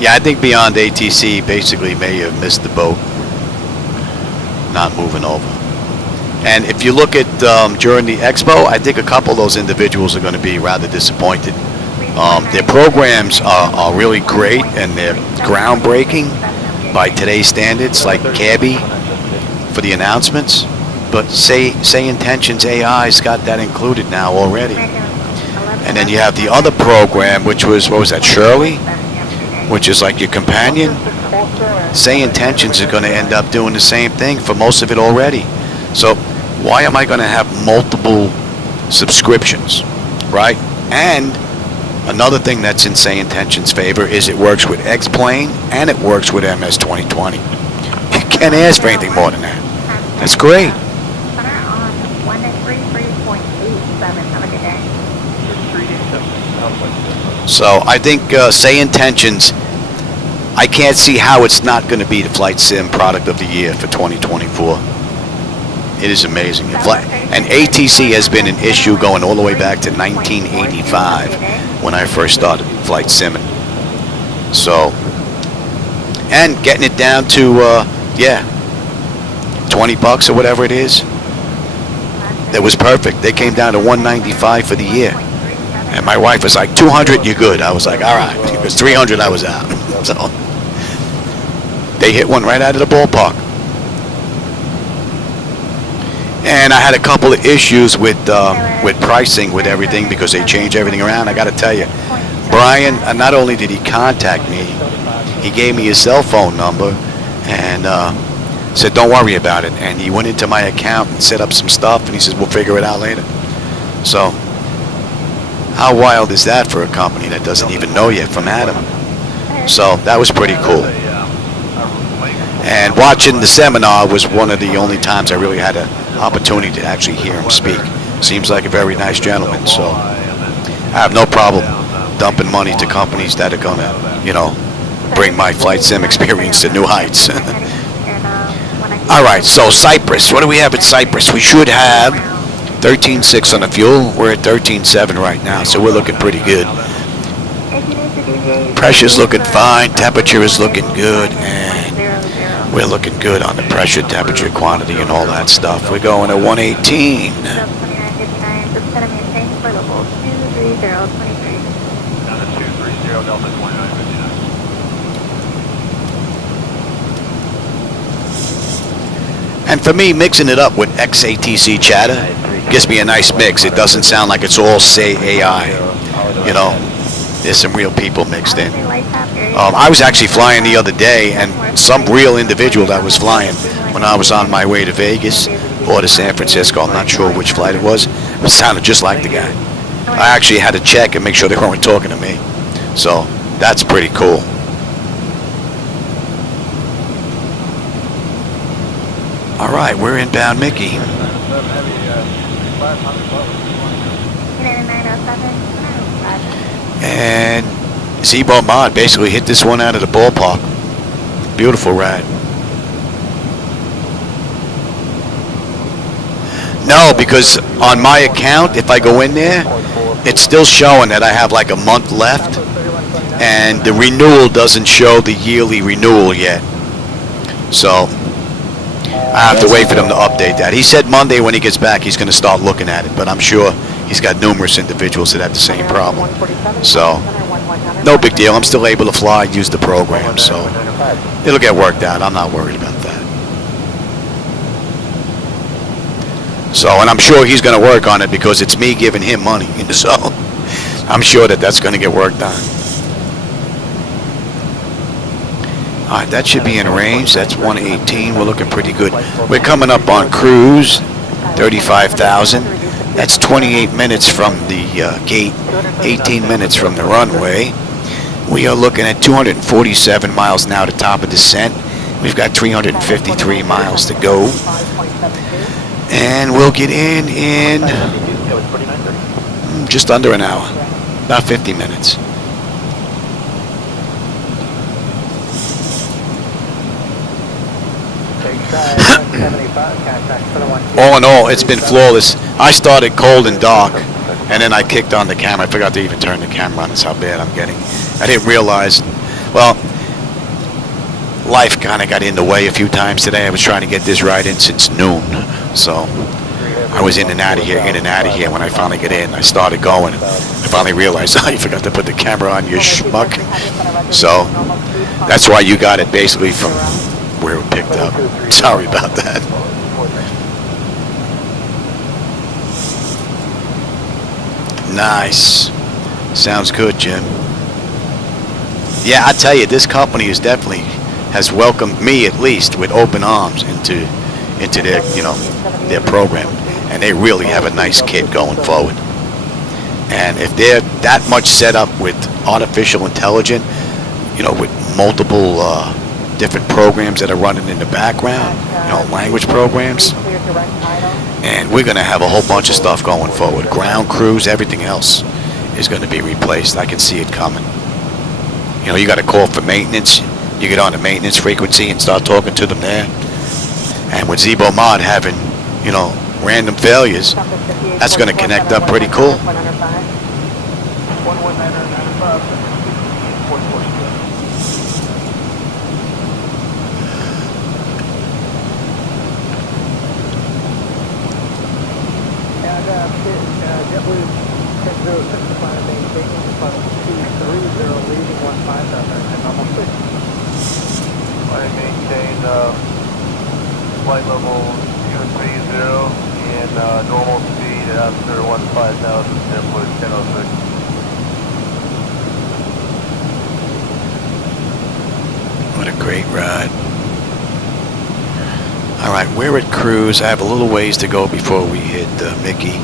Yeah, I think beyond ATC basically may have missed the boat, not moving over. And if you look at during the expo, I think a couple of those individuals are going to be rather disappointed. Their programs are really great, and they're groundbreaking by today's standards, like Cabby for the announcements. But SayIntentions AI's got that included now already. And then you have the other program, which was, what was that, Shirley? Which is like your companion. SayIntentions are going to end up doing the same thing for most of it already. So why am I going to have multiple subscriptions, right? And another thing that's in SayIntentions' favor is it works with X-Plane and it works with MS 2020. You can't ask for anything more than that. That's great. So I think SayIntentions, I can't see how it's not going to be the Flight Sim Product of the Year for 2024. It is amazing. And ATC has been an issue going all the way back to 1985 when I first started flight simming. So, and getting it down to, yeah, $20 or whatever it is. That was perfect. They came down to $195 for the year. And my wife was like, 200, you're good. I was like, all right. Because 300, I was out. So, they hit one right out of the ballpark. And I had a couple of issues with pricing with everything because they changed everything around. I got to tell you, Brian, not only did he contact me, he gave me his cell phone number and said, don't worry about it. And he went into my account and set up some stuff, and he says, we'll figure it out later. So, how wild is that for a company that doesn't even know yet from Adam? So, that was pretty cool. And watching the seminar was one of the only times I really had an opportunity to actually hear him speak. Seems like a very nice gentleman, so I have no problem dumping money to companies that are gonna, you know, bring my flight sim experience to new heights. All right, so Cyprus. What do we have at Cyprus? We should have 13.6 on the fuel. We're at 13.7 right now, so we're looking pretty good. Pressure's looking fine. Temperature is looking good, and we're looking good on the pressure, temperature, quantity, and all that stuff. We're going at 118. And for me, mixing it up with XATC chatter gives me a nice mix. It doesn't sound like it's all Say AI. You know, there's some real people mixed in. I was actually flying the other day, and some real individual that was flying when I was on my way to Vegas or to San Francisco, I'm not sure which flight it was, but it sounded just like the guy. I actually had to check and make sure they weren't talking to me. So that's pretty cool. All right, we're inbound Mickey. And Zibo Mod basically hit this one out of the ballpark. Beautiful ride. No, because on my account, if I go in there, it's still showing that I have like a month left, and the renewal doesn't show the yearly renewal yet. So I have to wait for them to update that. He said Monday when he gets back he's going to start looking at it, but I'm sure he's got numerous individuals that have the same problem. So no big deal. I'm still able to fly, use the program, so it'll get worked out. I'm not worried about that. So, and I'm sure he's going to work on it because it's me giving him money. So I'm sure that that's going to get worked on. All right, that should be in range. That's 118. We're looking pretty good. We're coming up on cruise, 35,000. That's 28 minutes from the gate, 18 minutes from the runway. We are looking at 247 miles now to top of descent. We've got 353 miles to go. And we'll get in just under an hour, about 50 minutes. All in all, it's been flawless. I started cold and dark, and then I kicked on the camera. I forgot to even turn the camera on. That's how bad I'm getting. I didn't realize, well, life kind of got in the way a few times today. I was trying to get this ride in since noon. So I was in and out of here. When I finally get in, I started going. I finally realized, oh, you forgot to put the camera on, you schmuck. So that's why you got it basically from where it picked up. Sorry about that. Nice. Sounds good, Jim. Yeah, I tell you, this company is definitely has welcomed me at least with open arms into their, their program, and they really have a nice kit going forward. And if they're that much set up with artificial intelligence, with multiple different programs that are running in the background, language programs, and we're going to have a whole bunch of stuff going forward. Ground crews, everything else is going to be replaced. I can see it coming. You got to call for maintenance. You get on the maintenance frequency and start talking to them there. And with Zibo Mod having, random failures, that's going to connect up pretty cool. Maintain flight level 230 and normal speed after 15,000, airport 1006. What a great ride. All right, we're at cruise. I have a little ways to go before we hit Mickey.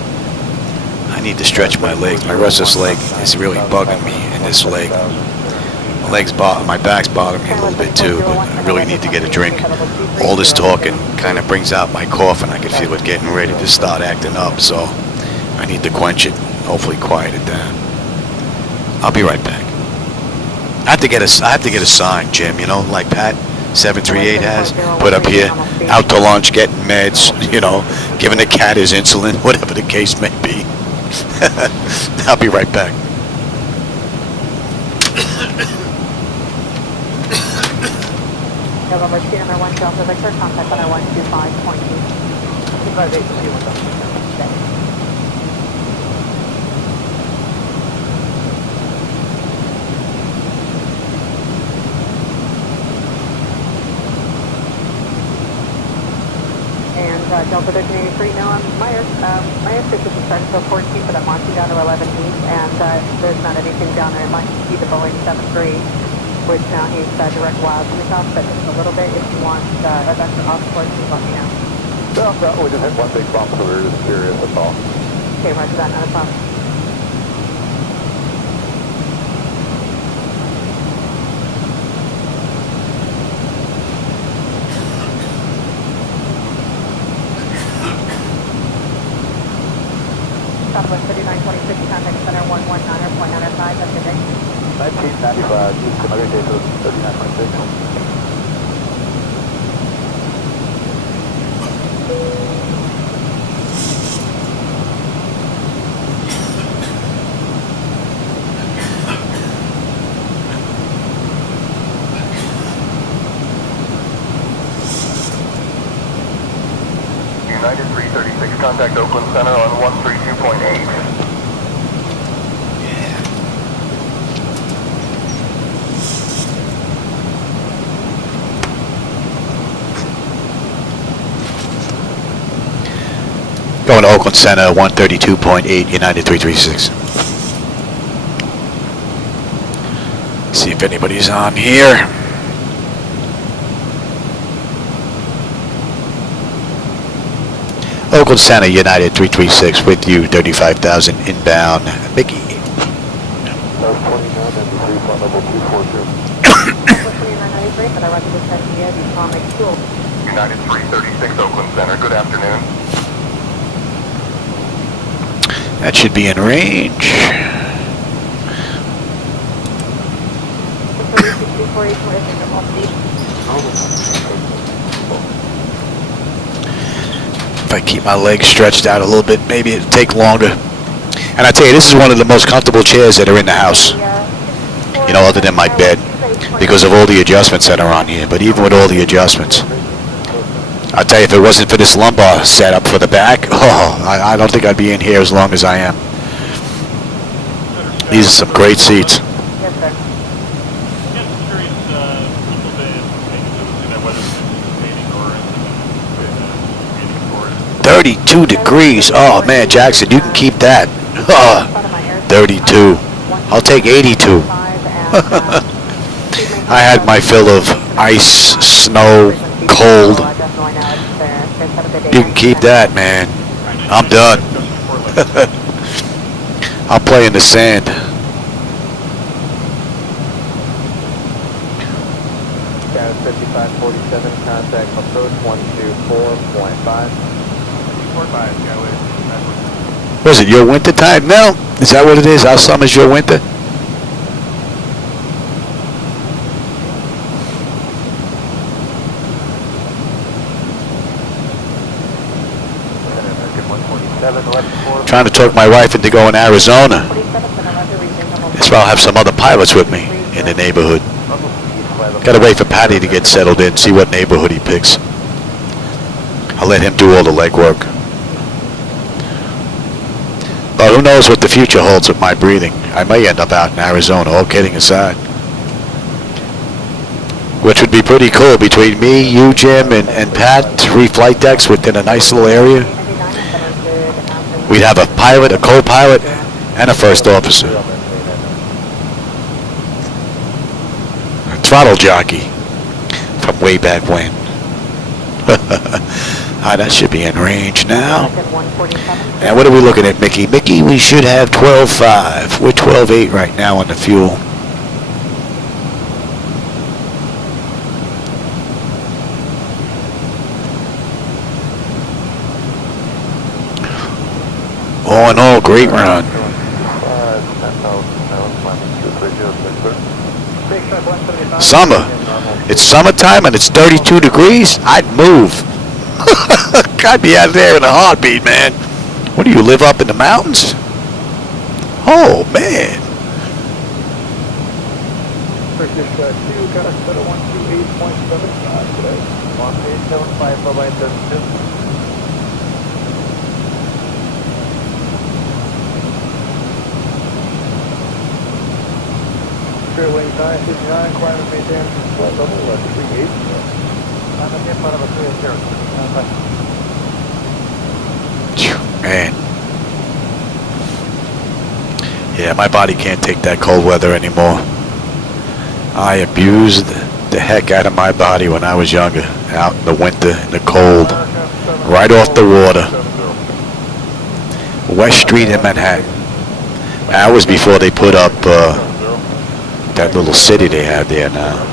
I need to stretch my legs. My restless leg is really bugging me in this leg. My back's bothering me a little bit too, but I really need to get a drink. All this talking kind of brings out my cough, and I can feel it getting ready to start acting up, so I need to quench it, hopefully quiet it down. I'll be right back. I have to get a sign, Jim, like Pat 738 has, put up here, out to lunch, getting meds, giving the cat his insulin, whatever the case may be. I'll be right back. November 2, number 1, Delta Victor, contact on our 125.2. And Delta Victor 83, no, my airspace is starting to 14, but I'm launching down to 11 east, and there's not anything down there. It might be the Boeing 73. Which now he's direct wild takeoff, but just a little bit. If you want events off course, just let me know. No, we just hit one big bump, so we were just curious, that's all. Okay, roger that, not a problem. Southwest 3926, contact center 119.95, have a good day. 1995, Houston, other day to 3926. United 336, contact Oakland Center on 132.8. Going to Oakland Center, 132.8, United 336. See if anybody's on here. Oakland Center, United 336 with you, 35,000 inbound. Mickey. South 29, and 3 flight level 240. United 336, Oakland Center, good afternoon. That should be in range. If I keep my legs stretched out a little bit, maybe it'll take longer. And I tell you, this is one of the most comfortable chairs that are in the house. You know, other than my bed, because of all the adjustments that are on here. But even with all the adjustments, I'll tell you, if it wasn't for this lumbar setup for the back, I don't think I'd be in here as long as I am. These are some great seats. Yes, sir. 32 degrees. Oh man, Jackson, you can keep that. 32. I'll take 82. I had my fill of ice, snow, cold. You can keep that, man. I'm done. I'll play in the sand. Dallas 5547, contact approach 124.5. Was it your winter time now? Is that what it is? Our summer's your winter? Trying to talk my wife into going to Arizona. That's why I'll have some other pilots with me in the neighborhood. Gotta wait for Patty to get settled in, see what neighborhood he picks. I'll let him do all the legwork. But who knows what the future holds with my breathing. I may end up out in Arizona, all kidding aside. Which would be pretty cool, between me, you, Jim, and Pat, 3 flight decks within a nice little area. We'd have a pilot, a co-pilot, and a first officer. A throttle jockey from way back when. That should be in range now. And what are we looking at, Mickey? Mickey, we should have 12.5. We're 12.8 right now on the fuel. All in all, great run. Summer. It's summertime and it's 32 degrees. I'd move. I'd be out there in a heartbeat, man. What do you live up in the mountains? Oh, man. Turkish 2, got us at a 128.75 today. 1875, bye-bye, 32. Fairway 959, climate maintain flight level at 38. I'm at the front of a 380. Man. Yeah, my body can't take that cold weather anymore. I abused the heck out of my body when I was younger, out in the winter, in the cold, right off the water. West Street in Manhattan. That was before they put up that little city they have there now.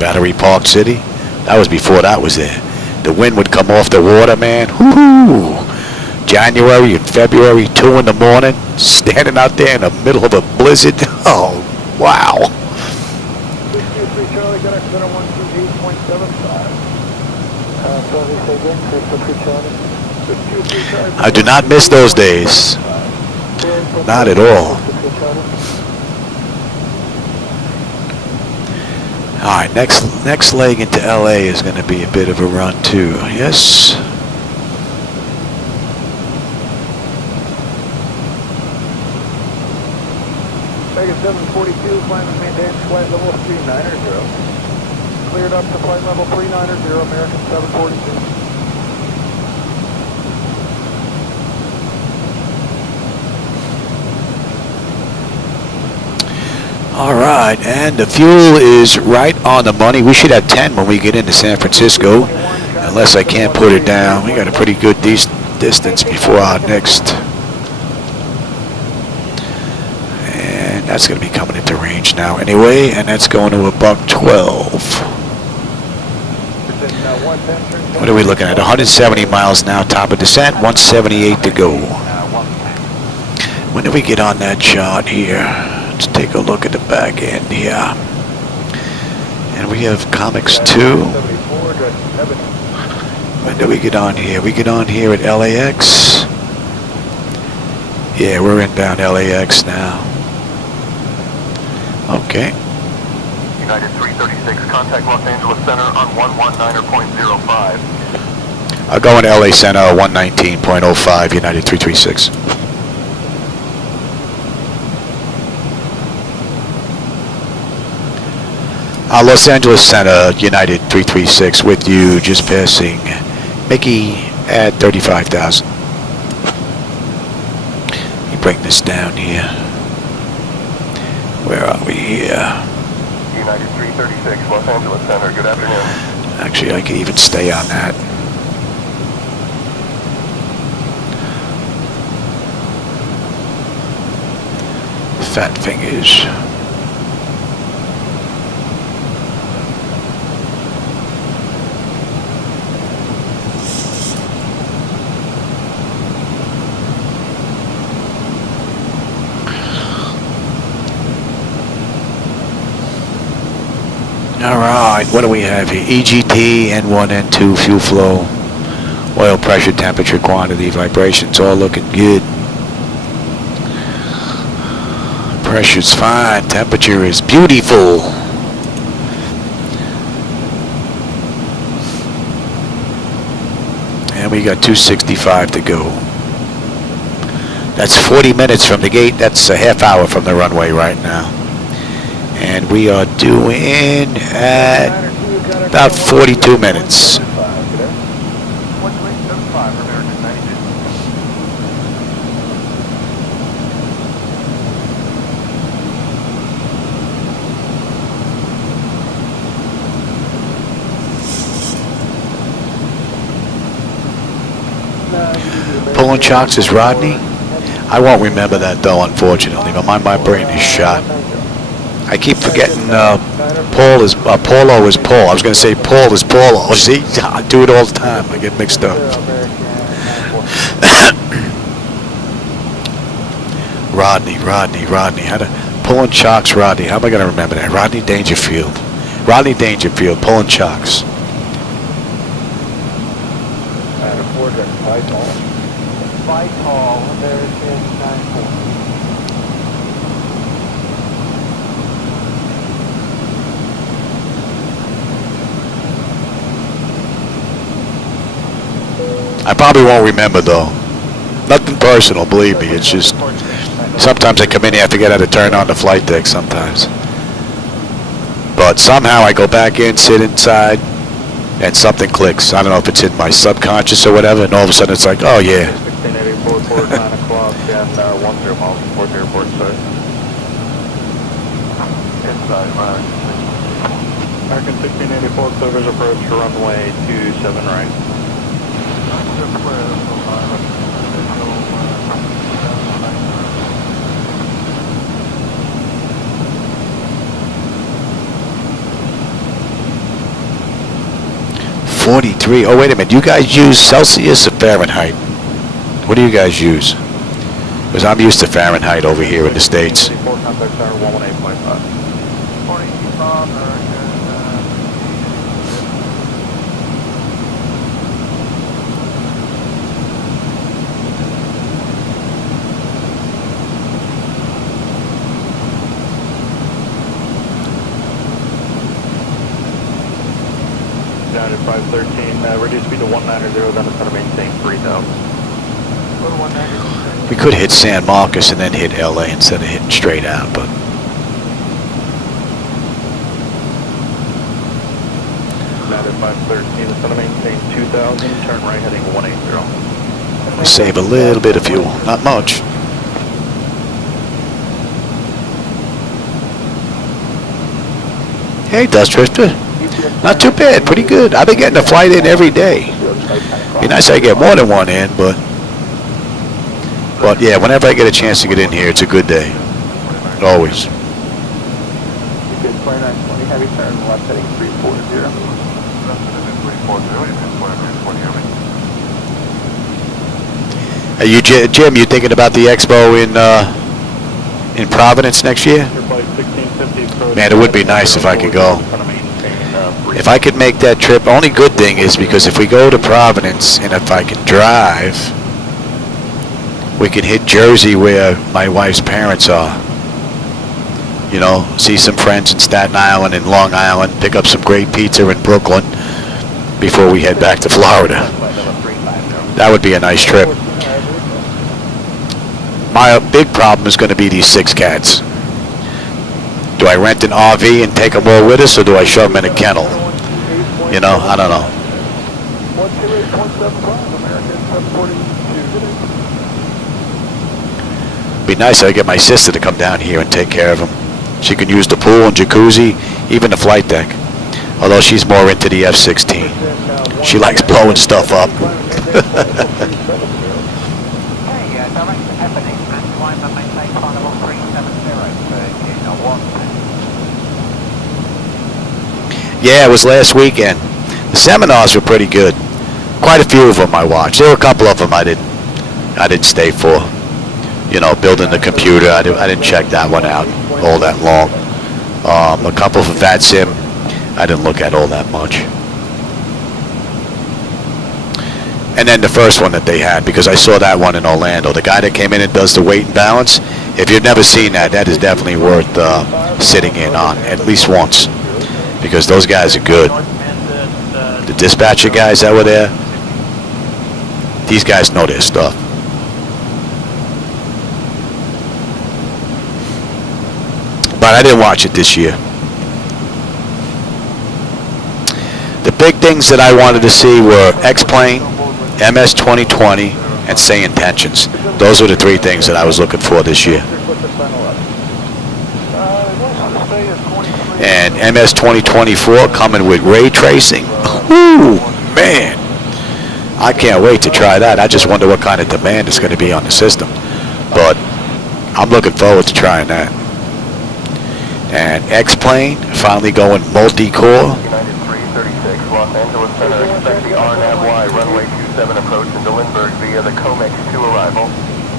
Battery Park City. That was before that was there. The wind would come off the water, man. Whoo-hoo! January and February, 2 in the morning, standing out there in the middle of a blizzard. Oh, wow. 623 Charlie, got accident 128.75. Charlie, say again, 623 Charlie. 623 Charlie. I do not miss those days. Not at all. All right, next leg into LA is going to be a bit of a run too. Yes. Vegas 742, climb and maintain flight level 390. Cleared up to flight level 390, American 742. All right, and the fuel is right on the money. We should have 10 when we get into San Francisco, unless I can't put it down. We got a pretty good distance before our next. And that's going to be coming into range now anyway, and that's going to a $112. What are we looking at? 170 miles now, top of descent, 178 to go. When do we get on that chart here? Let's take a look at the back end here. And we have comics 2. When do we get on here? We get on here at LAX. Yeah, we're inbound LAX now. Okay. United 336, contact Los Angeles Center on 119.05. I'll go into LA Center 119.05, United 336. Los Angeles Center, United 336 with you, just passing Mickey at 35,000. Let me bring this down here. Where are we here? United 336, Los Angeles Center, good afternoon. Actually, I could even stay on that. Fat fingers. All right, what do we have here? EGT, N1, N2, fuel flow, oil pressure, temperature, quantity, vibrations, all looking good. Pressure's fine, temperature is beautiful. And we got 265 to go. That's 40 minutes from the gate. That's a half hour from the runway right now. And we are doing at about 42 minutes. Pulling chocks is Rodney. I won't remember that though, unfortunately. But my brain is shot. I keep forgetting Polo is Paul. I was going to say Paul is Paulo. See, I do it all the time. I get mixed up. Rodney. Pulling chocks, Rodney. How am I going to remember that? Rodney Dangerfield, pulling chocks. Whitehall, American 94. I probably won't remember though. Nothing personal, believe me. It's just sometimes I come in here, I forget how to turn on the flight deck sometimes. But somehow I go back in, sit inside, and something clicks. I don't know if it's in my subconscious or whatever, and all of a sudden it's like, oh yeah. 1684, 9 o'clock, and 10 miles before the airport side. Inside, American 1684, clears approach to runway 27 right. 43. Oh, wait a minute. You guys use Celsius or Fahrenheit? What do you guys use? Because I'm used to Fahrenheit over here in the States. Contact center 118.5. Morning, Utah, American. United 513, reduce speed to 190, then it's going to maintain 3,000. We could hit San Marcos and then hit LA instead of hitting straight out, but United 513 is going to maintain 2,000, turn right heading 180. we'll save a little bit of fuel, not much. Hey, Dust Drifter. Not too bad, pretty good. I've been getting a flight in every day. Be nice if I get more than one in, but yeah, whenever I get a chance to get in here, it's a good day. Always. Good 2920 heavy turn left heading 340. Are you, Jim? You thinking about the expo in Providence next year? Man, it would be nice if I could go. If I could make that trip, only good thing is because if we go to Providence and if I can drive, we can hit Jersey where my wife's parents are. You know, see some friends in Staten Island and Long Island, pick up some great pizza in Brooklyn before we head back to Florida. That would be a nice trip. My big problem is going to be these 6 cats. Do I rent an RV and take them all with us, or do I shove them in a kennel? You know, I don't know. Be nice if I get my sister to come down here and take care of them. She can use the pool and jacuzzi, even the flight deck. Although she's more into the F-16. She likes blowing stuff up. Yeah, it was last weekend. The seminars were pretty good. Quite a few of them I watched. There were a couple of them I didn't stay for. You know, building the computer. I didn't check that one out all that long. A couple for VATSIM, I didn't look at all that much. And then the first one that they had, because I saw that one in Orlando. The guy that came in and does the weight and balance. If you've never seen that, that is definitely worth sitting in on at least once. Because those guys are good. The dispatcher guys that were there, these guys know their stuff. But I didn't watch it this year. The big things that I wanted to see were X-Plane, MS 2020, and SayIntentions. Those were the 3 things that I was looking for this year. And MS 2024 coming with ray tracing. Ooh, man. I can't wait to try that. I just wonder what kind of demand is going to be on the system. But I'm looking forward to trying that. And X-Plane finally going multi-core. United 336, Los Angeles Center, expect the RNAV-Y runway 27 approach into Lindbergh via the COMEX 2 arrival.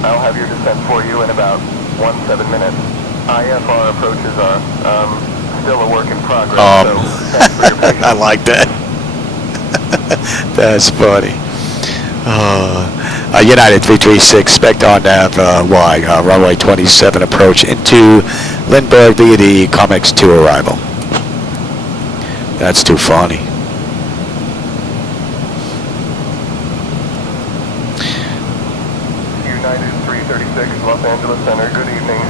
I'll have your descent for you in about 17 minutes. IFR approaches are, still a work in progress, so thanks for your patience. I like that. That's funny. United 336, expect RNAV-Y, runway 27 approach into Lindbergh via the COMEX 2 arrival. That's too funny. United 336, Los Angeles Center, good evening.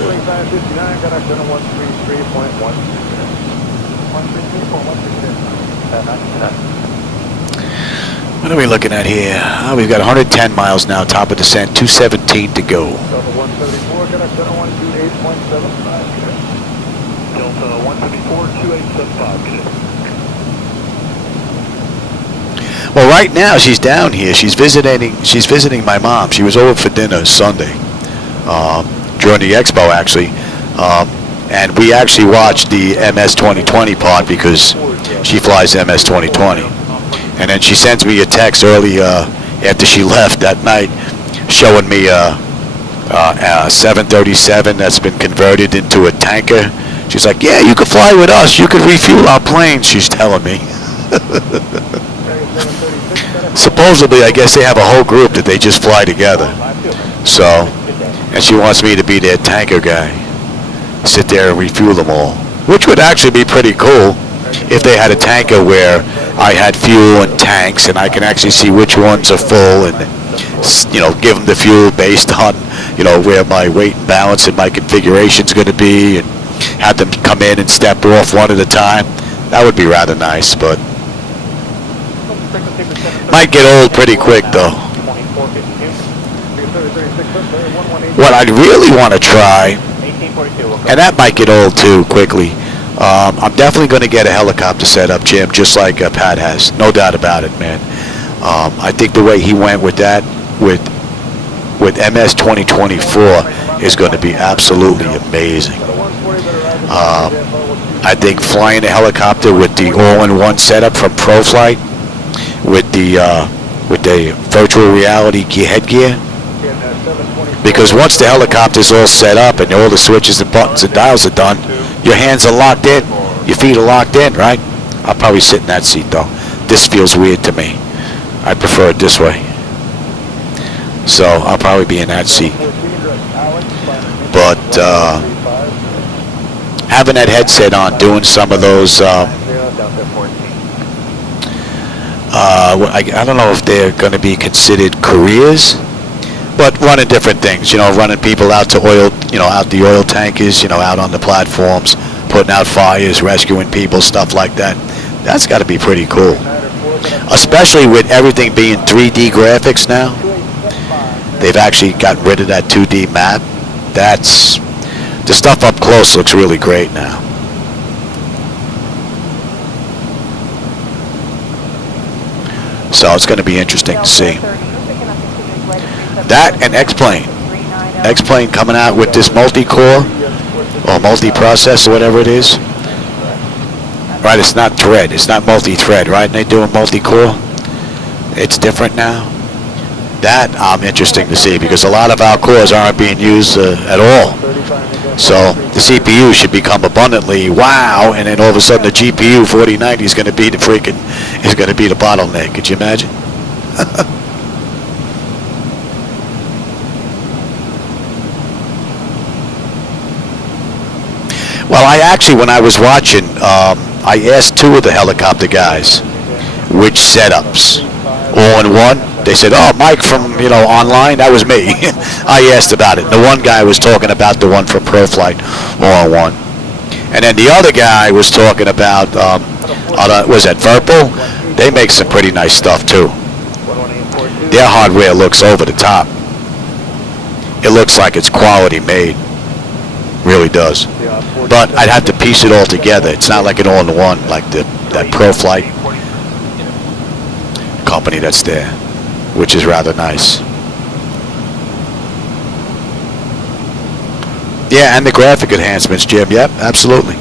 559, got our center 133.1. 133.1. What are we looking at here? Oh, we've got 110 miles now, top of descent, 217 to go. Delta 134, got our center 128.75. Delta 134, 2875. Well, right now she's down here. She's visiting my mom. She was over for dinner Sunday, during the expo actually, and we actually watched the MS 2020 part because she flies MS 2020. And then she sends me a text early after she left that night, showing me a 737 that's been converted into a tanker. She's like, yeah, you could fly with us. You could refuel our plane, she's telling me. Supposedly, I guess they have a whole group that they just fly together. So, and she wants me to be their tanker guy. Sit there and refuel them all. Which would actually be pretty cool if they had a tanker where I had fuel and tanks and I can actually see which ones are full and, you know, give them the fuel based on, you know, where my weight and balance and my configuration is going to be, and have them come in and step off one at a time. That would be rather nice, but might get old pretty quick though. What I'd really want to try, and that might get old too quickly, I'm definitely going to get a helicopter set up, Jim, just like Pat has. No doubt about it, man. I think the way he went with that, with MS 2024, is going to be absolutely amazing. I think flying a helicopter with the all-in-one setup from ProFlight, with the virtual reality headgear, because once the helicopter's all set up and all the switches and buttons and dials are done, your hands are locked in, your feet are locked in, right? I'll probably sit in that seat though. This feels weird to me. I prefer it this way. So I'll probably be in that seat. But having that headset on, doing some of those, I don't know if they're going to be considered careers, but running different things, you know, running people out to oil, you know, out the oil tankers, you know, out on the platforms, putting out fires, rescuing people, stuff like that. That's got to be pretty cool. Especially with everything being 3D graphics now. They've actually gotten rid of that 2D map. That's, the stuff up close looks really great now. So it's going to be interesting to see. That and X-Plane. X-Plane coming out with this multi-core or multi-process or whatever it is. Right, it's not thread. It's not multi-thread, right? And they're doing multi-core. It's different now. That I'm interesting to see because a lot of our cores aren't being used at all. So the CPU should become abundantly wow, and then all of a sudden the GPU 4090 is going to be the bottleneck. Could you imagine? Well, I actually, when I was watching, I asked two of the helicopter guys which setups, all in one. They said, oh, Mike from, you know, online, that was me. I asked about it. The one guy was talking about the one from ProFlight, all in one. And then the other guy was talking about, was that Verpal? They make some pretty nice stuff too. Their hardware looks over the top. It looks like it's quality made. Really does. But I'd have to piece it all together. It's not like an all-in-one like that ProFlight company that's there, which is rather nice. Yeah, and the graphic enhancements, Jim. Yep, absolutely.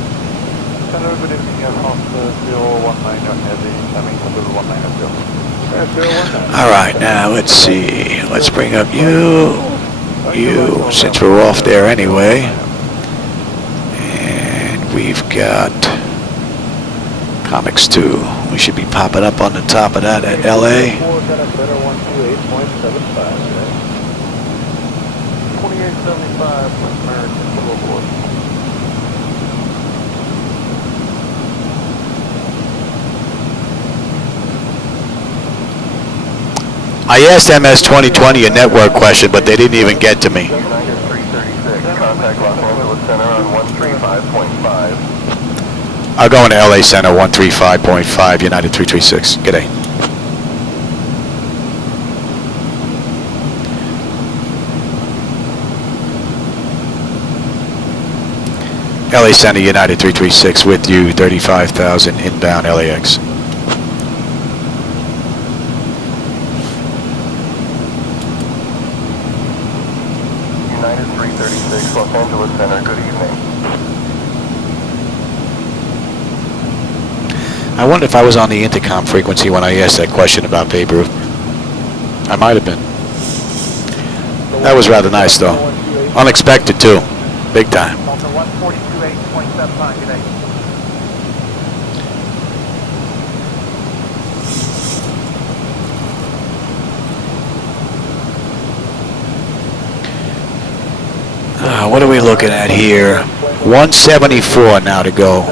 All right, now let's see. Let's bring up you, since we're off there anyway. And we've got Comics 2. We should be popping up on the top of that at LA. 2875 American Boulevard. I asked MS 2020 a network question, but they didn't even get to me. United 336, contact Los Angeles Center on 135.5. I'll go into LA Center 135.5, United 336. G'day. LA Center, United 336 with you, 35,000 inbound LAX. United 336, Los Angeles Center, good evening. I wonder if I was on the intercom frequency when I asked that question about Babe Ruth. I might have been. That was rather nice, though. Unexpected, too. Big time. Delta 142.8.79, good day. What are we looking at here? 174 now to go.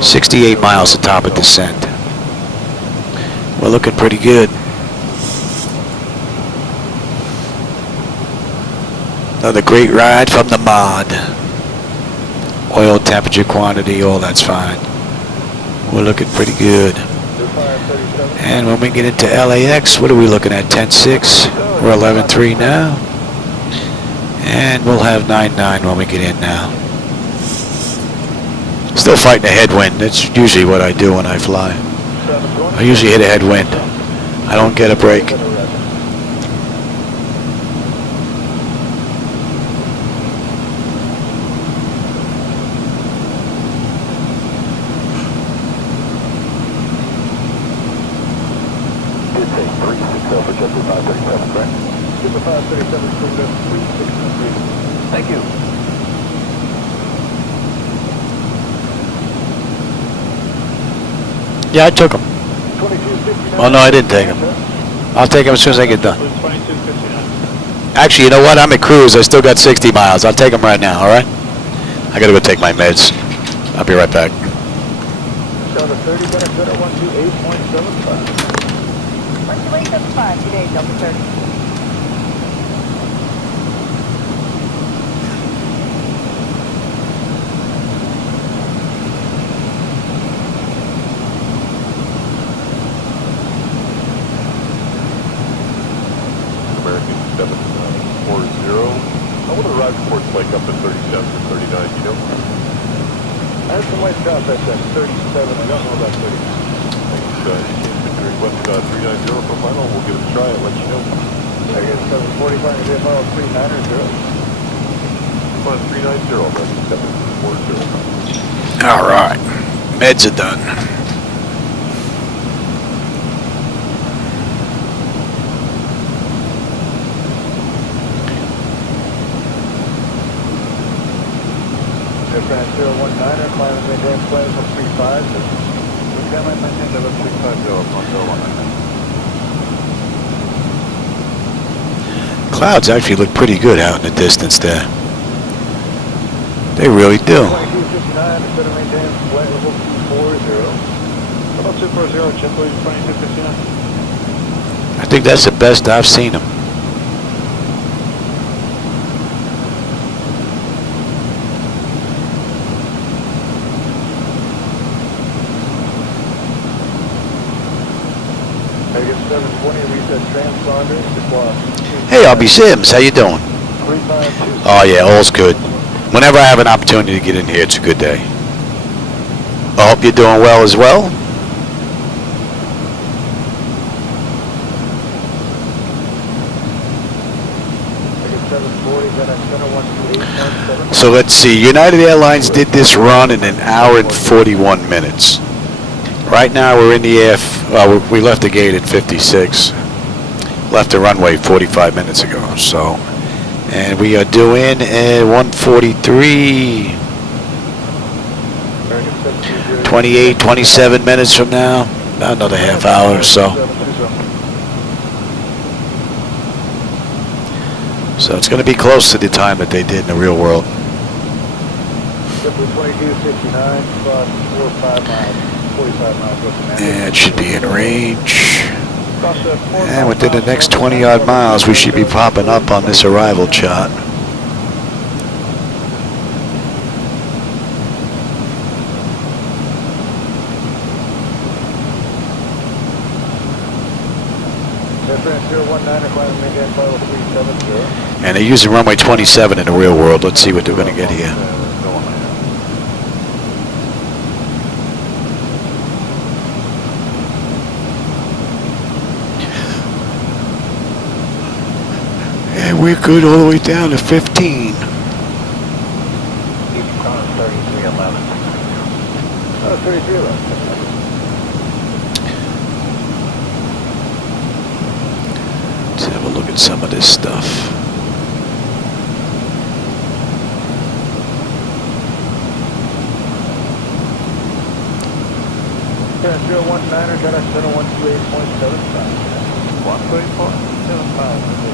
68 miles to top of descent. We're looking pretty good. Another great ride from the mod. Oil, temperature, quantity, all that's fine. We're looking pretty good. And when we get into LAX, what are we looking at? 10.6. We're 11.3 now. And we'll have 9.9 when we get in now. Still fighting a headwind. That's usually what I do when I fly. I usually hit a headwind. I don't get a break. Thank you. Yeah, I took him. Oh, no, I didn't take him. I'll take him as soon as I get done. Actually, you know what? I'm at cruise. I still got 60 miles. I'll take him right now, all right? I got to go take my meds. I'll be right back. Delta 30, Delta 128.75. 128.75, good day, Delta 30. American 740. I want to ride reports like up to 37 or 39, you know? I had some light drops at that 37, I don't know about 39. Thanks, request 390 for final, we'll give it a try and let you know. I guess 745, and they follow 390. Come on, 390, American 740. All right. Meds are done. Aircraft 019er, climbing maintain flight level 35. We've got my maintain level 350. Clouds actually look pretty good out in the distance there. They really do. 2259, instead of maintain flight level 240. Level 240, check lead 2259. I think that's the best I've seen them. Hey, RB Sims, how you doing? Oh yeah, all's good. Whenever I have an opportunity to get in here, it's a good day. I hope you're doing well as well. So let's see, United Airlines did this run in an hour and 41 minutes. Right now we're in the air, we left the gate at 56. Left the runway 45 minutes ago, so. And we are due in at 1:43. 28, 27 minutes from now. About another half hour or so. So it's going to be close to the time that they did in the real world. 2259, 45 miles, 45 miles. And it should be in range. And within the next 20 odd miles, we should be popping up on this arrival chart. And they're using runway 27 in the real world. Let's see what they're going to get here. And we're good all the way down to 15. 3311. Let's have a look at some of this stuff. Yeah, 019er, got our center 128.75. 128.75.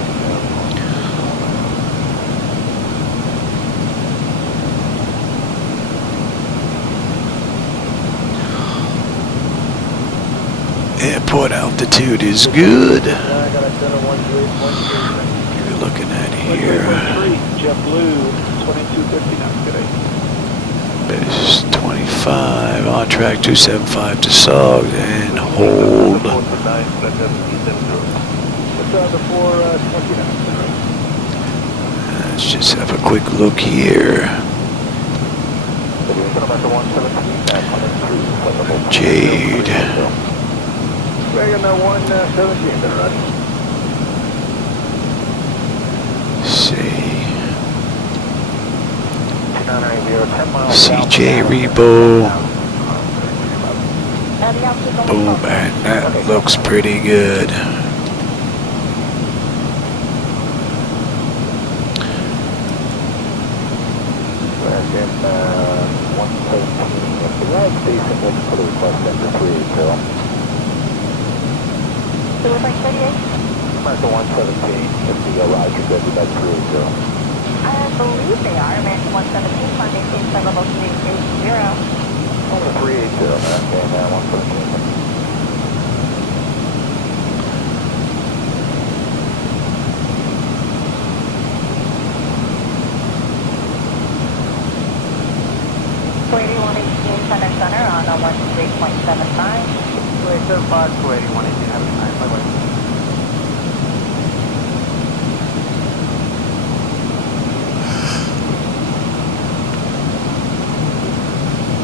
Airport altitude is good. I got our center 128.3. You're looking at here. JetBlue, 2250 knots today. Base 25, on track 275 to SOG, and hold. What's the 420 knots? Let's just have a quick look here. Jade. Wagon 117, they're ready. See. CJ Rebo. Boom, and that looks pretty good. Wagon 117, if the right station looks for the request number 380. So we're like 38? America 117, if the Roger good, we'd like 380. I believe they are. American 117, flight maintain flight level 380. Over 380, American 117. Center Center on 138.75. 285, 280, 118, have a nice night. Bye-bye.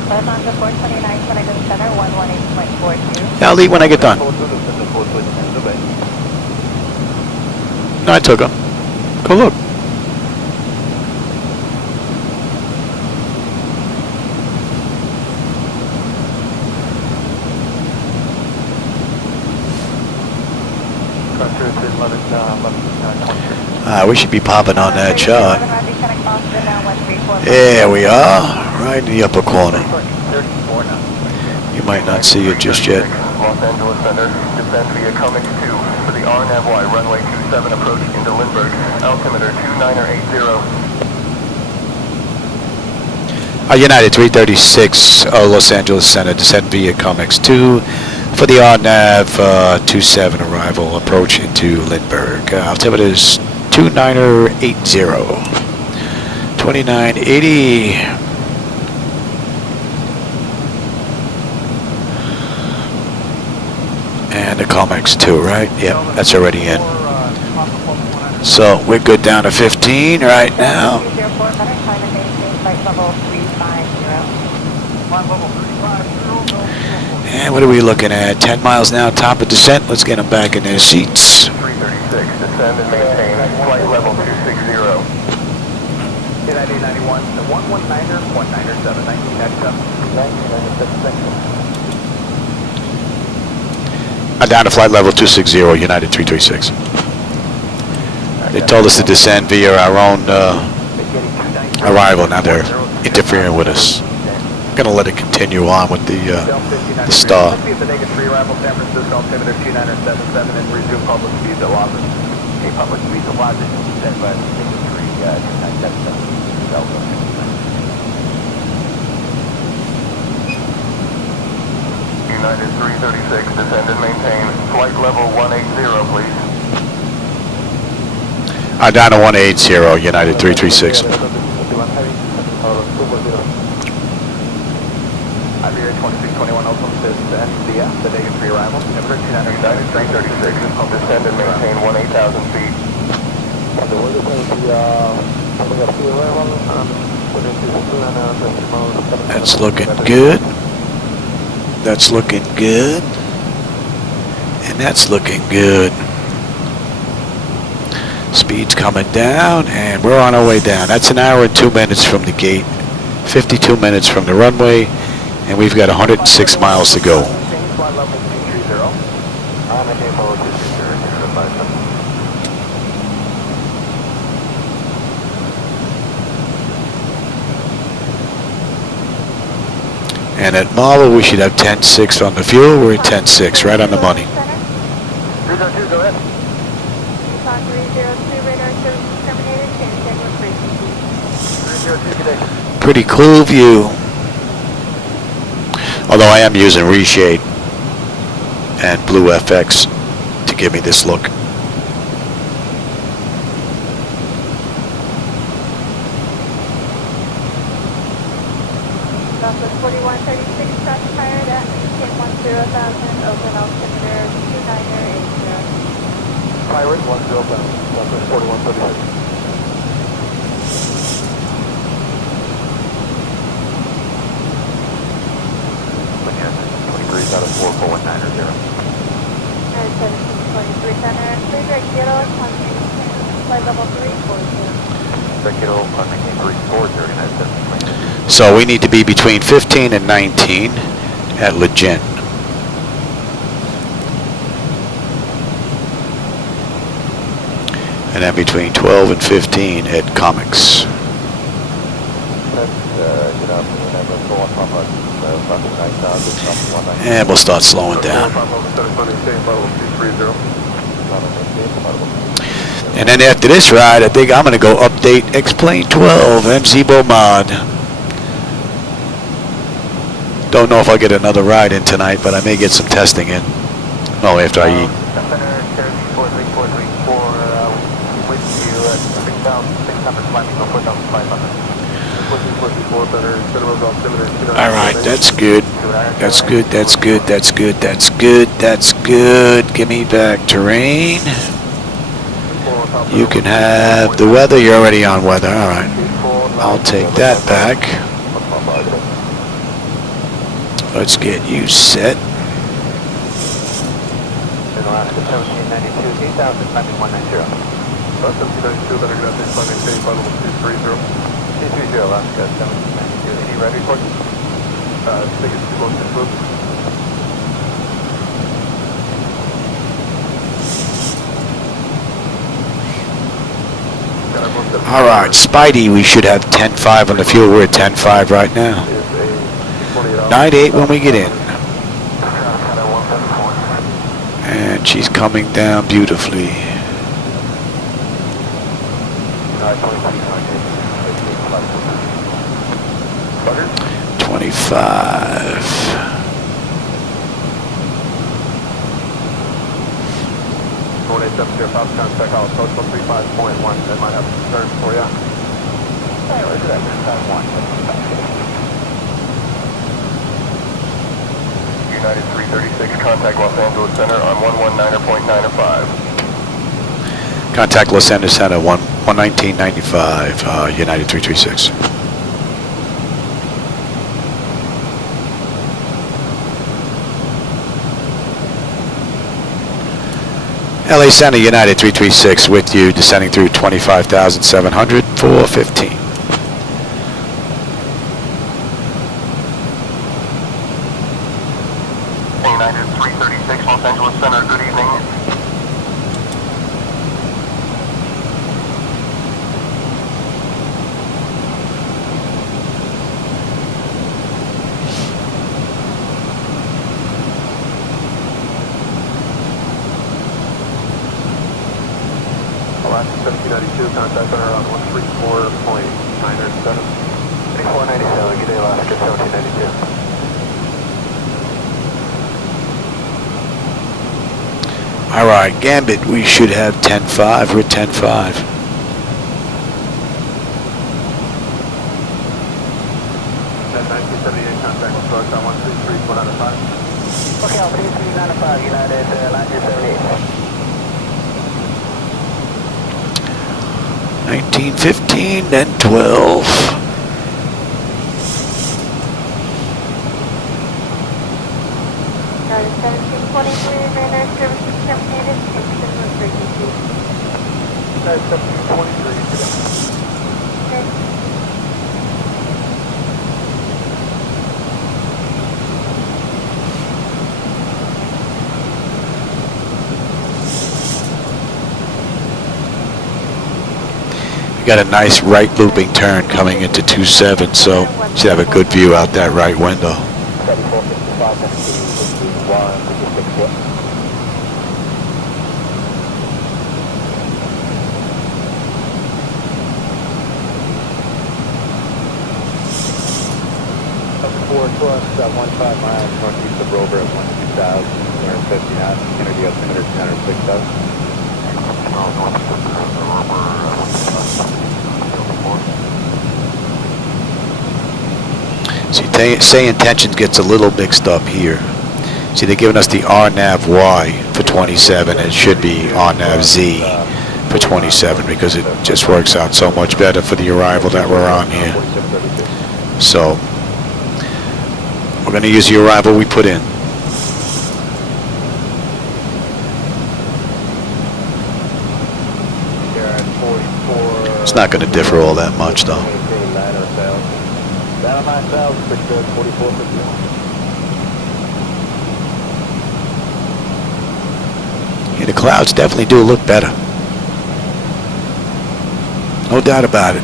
Climb on to 429, San Diego Center, 118.42. Yeah, I'll leave when I get done. No, I took him. Go look. We should be popping on that shot. There we are, right in the upper corner. You might not see it just yet. Los Angeles Center, descend via Comex 2 for the RNAVY runway 27 approach into Lindbergh, altimeter 2980. United 336, Los Angeles Center, descend via Comex 2 for the RNAV 27 arrival approach into Lindbergh. Altimeter is 2980. 2980. And the Comex 2, right? Yep, that's already in. So we're good down to 15 right now. And what are we looking at? 10 miles now, top of descent. Let's get them back in their seats. 336, descend and maintain flight level 260. United 91, 119er, 197, 1997. 1997, Down to flight level 260, United 336. They told us to descend via our own arrival. Now they're interfering with us. I'm going to let it continue on with the star. Let's see if the negative 3 arrival San Francisco altimeter 2977 and resume public speeds at Los Angeles. Okay, public speeds at Los Angeles descend by negative 3 2977. United 336, descend and maintain flight level 180, please. Down to 180, United 336. Iberia 2621 also says NCF, the negative 3 arrival. United 336, descend and maintain 18,000 feet. That's looking good. That's looking good. And that's looking good. Speed's coming down, and we're on our way down. That's an hour and 2 minutes from the gate, 52 minutes from the runway, and we've got 106 miles to go. And at Marvel, we should have 10.6 on the fuel. We're at 10.6, right on the money. 302, go ahead. Yukon 302, radar service terminated. San Diego frequency. 302, good day. Pretty cool view. Although I am using reshade and blue FX to give me this look. Southwest 4136, classified at maintain 10,000, open altimeter 2980. Pirate 10,000, Southwest 4136. Out of 44190. United 1723 Center, Flightdeck Kilo, flight level 340. Flightdeck Kilo, maintain 340, United 1723. So we need to be between 15 and 19 at Legend. And then between 12 and 15 at Comics. And we'll start slowing down. And then after this ride, I think I'm going to go update X-Plane 12 and Zibo mod. Don't know if I'll get another ride in tonight, but I may get some testing in. Oh, after I eat. All right, that's good. That's good. That's good. That's good. That's good. That's good. Give me back terrain. You can have the weather. You're already on weather. All right. I'll take that back. Let's get you set. Alaska 1792, 8,000, climbing 190. 1792, better get up there, climbing 230. 230, Alaska 1792. Any red report? Tickets to both improved. All right, Spidey, we should have 10.5 on the fuel. We're at 10.5 right now. 9.8 when we get in. And she's coming down beautifully. 25. Takeoff, approach 135.1. That might have some concerns for you. United 336, contact Los Angeles Center on 119.95. Contact Los Angeles Center, 119.95, United 336. LA Center, United 336 with you, descending through 25,700 for 15. United 336, Los Angeles Center, good evening. Alaska 1792, contact center on 134.907. 2497, good day, Alaska 1792. All right, Gambit, we should have 10.5. We're 10.5. 1978, contact with approach on 133.95. Okay, on 3395, United Airlines 78. 1915, then 12. United 1723, radar services terminated. Exit with frequency. United 1723, Okay. Got a nice right looping turn coming into 27, so should have a good view out that right window. 15 miles northeast of Rover at 12,000, 250 knots, Kennedy altimeter 206,000. See, SayIntentions gets a little mixed up here. See, they're giving us the RNAV-Y for 27. It should be RNAV-Z for 27 because it just works out so much better for the arrival that we're on here. So, we're going to use the arrival we put in. It's not going to differ all that much, though. Yeah, the clouds definitely do look better. No doubt about it.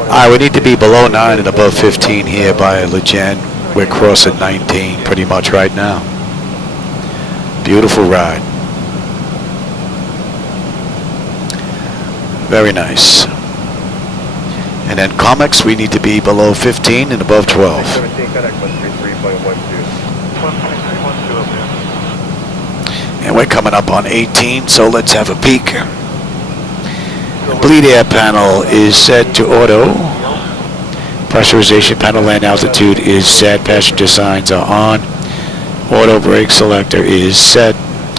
Alright, we need to be below 9 and above 15 here by Legend. We're crossing 19 pretty much right now. Beautiful ride. Very nice. And then comics, we need to be below 15 and above 12. And we're coming up on 18, so let's have a peek. The bleed air panel is set to auto. Pressurization panel land altitude is set. Passenger signs are on. Auto brake selector is set.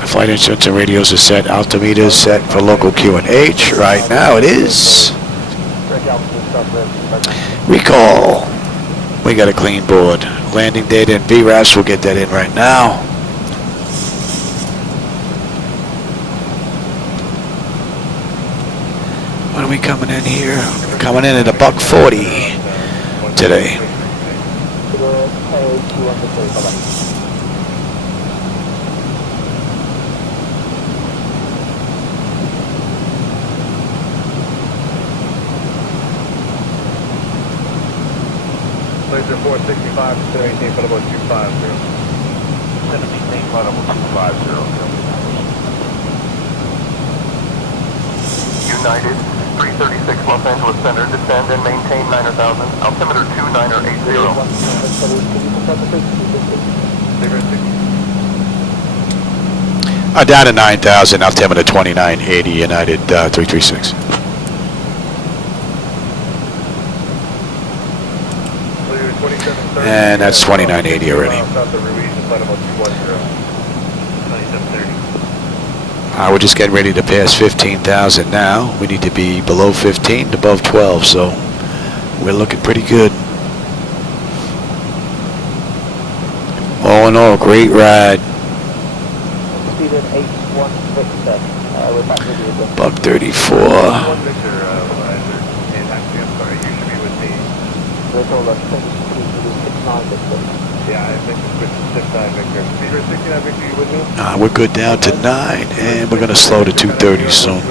Flight instruments and radios are set. Altimeter is set for local QNH. Right now it is. Recall. We got a clean board. Landing data and VRAS, we'll get that in right now. What are we coming in here? Coming in at a $140 today. Laser 465 to 18 for about 250. 17 for about 250. United 336 Los Angeles Center, descend and maintain 9,000, altimeter 2980. Down to 9,000, altimeter 2980, United 336. And that's 2980 already. We're just getting ready to pass 15,000 now. We need to be below 15 to above 12, so we're looking pretty good. All in all, great ride. $134. We're good down to 9, and we're going to slow to 230 soon.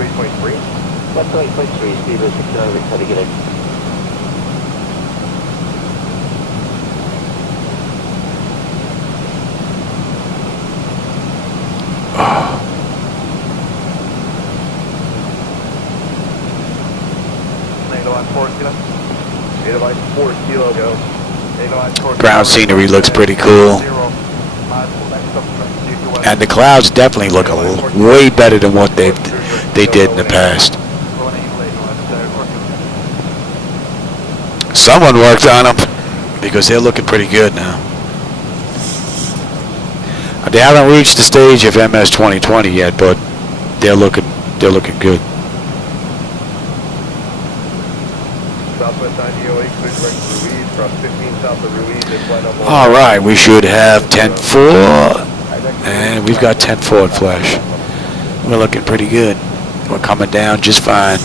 Ground scenery looks pretty cool. And the clouds definitely look way better than what they did in the past. Someone worked on them because they're looking pretty good now. They haven't reached the stage of MS 2020 yet, but they're looking good. All right, we should have 10-4, and we've got 10-4 at flash. We're looking pretty good. We're coming down just fine.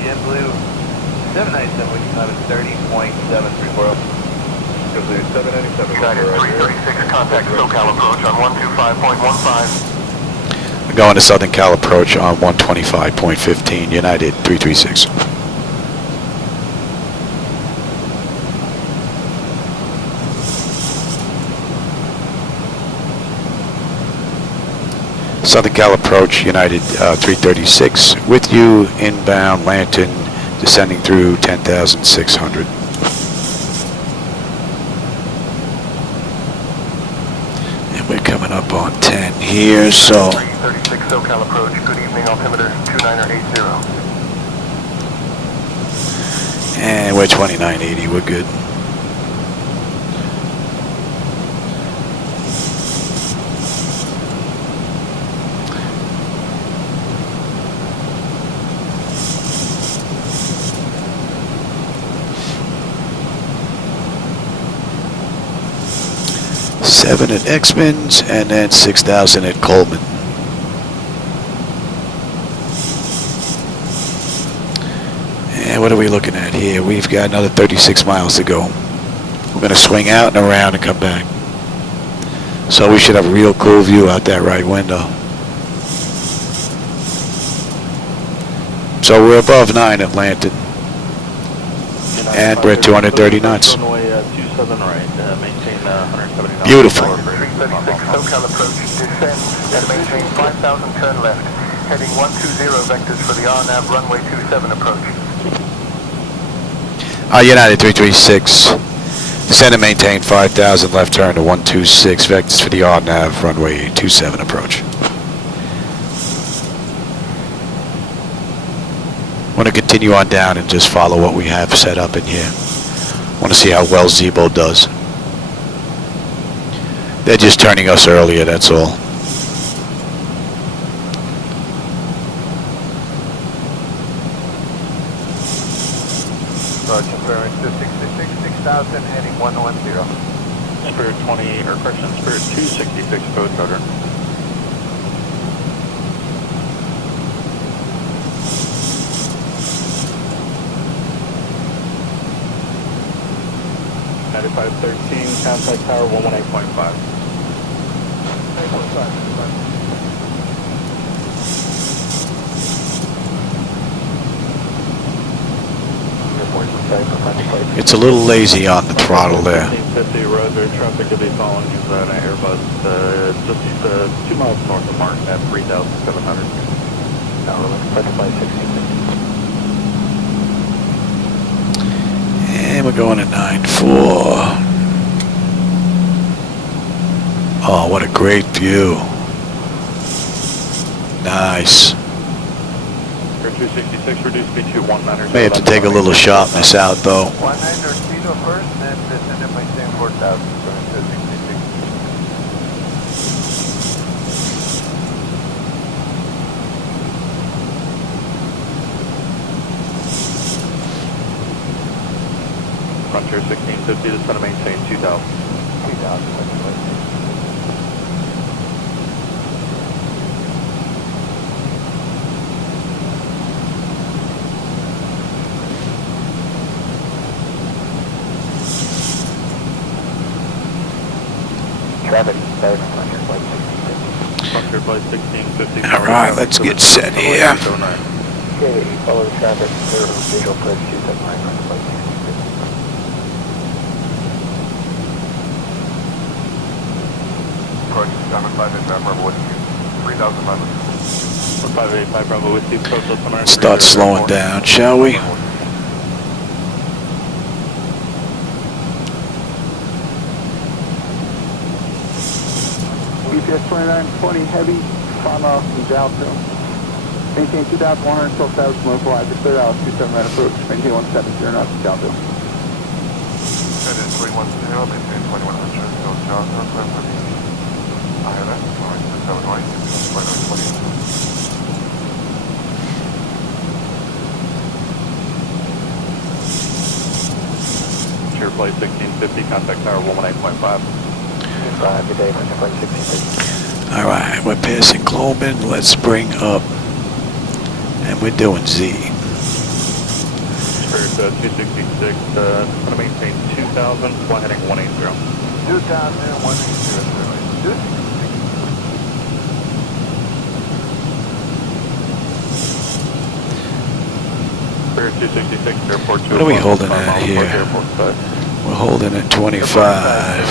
JetBlue 797, we can have 30.734. Go United 336, contact SoCal approach on 125.15. We're going to Southern Cal approach on 125.15, United 336. Southern Cal approach, United 336, with you, inbound Lantern, descending through 10,600. And we're coming up on 10 here, so... 336 SoCal approach, good evening, altimeter 2980. And we're 2980, we're good. Seven at Exmans, and then 6,000 at Coleman. And what are we looking at here? We've got another 36 miles to go. We're going to swing out and around and come back. So we should have a real cool view out that right window. So we're above 9 at Lantern. And we're at 230 knots. Beautiful. 336 SoCal approach, descend and maintain 5,000 turn left. Heading 120 vectors for the RNAV runway 27 approach. United 336. Descend and maintain 5,000 left turn to 126 vectors for the RNAV runway 27 approach. Want to continue on down and just follow what we have set up in here. Want to see how well Zibo does. They're just turning us earlier, that's all. Confirming 266, 6,000, heading 110. Spirit 20, or correction, Spirit 266, code motor. United 513, contact tower 118.5. 8.5. It's a little lazy on the throttle there. 1550 roadway traffic to be following is an Airbus just 2 miles north of Martin at 3,700. Now we're looking for flight 1650. And we're going at 9-4. Oh, what a great view. Nice. 266, reduce speed to 19. May have to take a little sharpness out though. 19 speed first, then descend and maintain 4,000. So into 66. Frontier 1650, just going to maintain 2,000. 2,000. Traffic, Frontier flight 1650. All right, let's get set here. Okay, follow the traffic, clear visual approach 279 from the flight 1650. Approach 75 inbound Bravo Whiskey, 3,500. 585 Bravo Whiskey, social summary. Start slowing down, shall we? EPS 2920 heavy, final from Jalto. Maintain 2,100 until establish local address, clear out 279 approach, maintain 170 knots to Jalto. Headed 310, maintain 2100, no Jalto, clear for the ILS, 720, 20. Cheer flight 1650, contact tower 118.5. Good day, flight 1650. All right, we're passing Coleman. Let's bring up, and we're doing Z. Spirit Spirit 266, going to maintain 2,000, fly heading 180. 2,000, 180. Spirit 266, airport 2. What are we holding at here? We're holding at 25.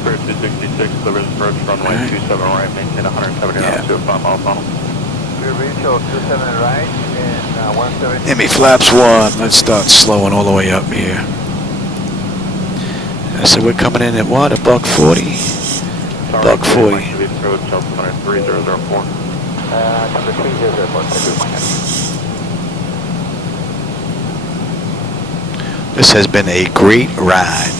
Spirit 266, delivers approach runway 27 right, maintain 170 knots to 5 miles on. We're Rachel 27 right and 170. Hemi flaps 1. Let's start slowing all the way up here. So we're coming in at what? $140? $140. Number 3004. Number 3004. This has been a great ride.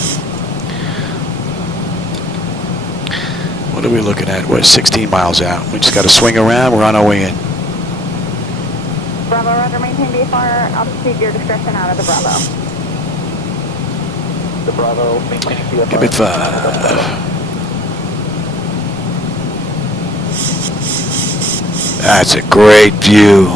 What are we looking at? We're 16 miles out. We just got to swing around. We're on our way in. Bravo, roger, maintain VFR, altitude, your discretion out of the Bravo. The Bravo, maintaining VFR. Give it 5. That's a great view.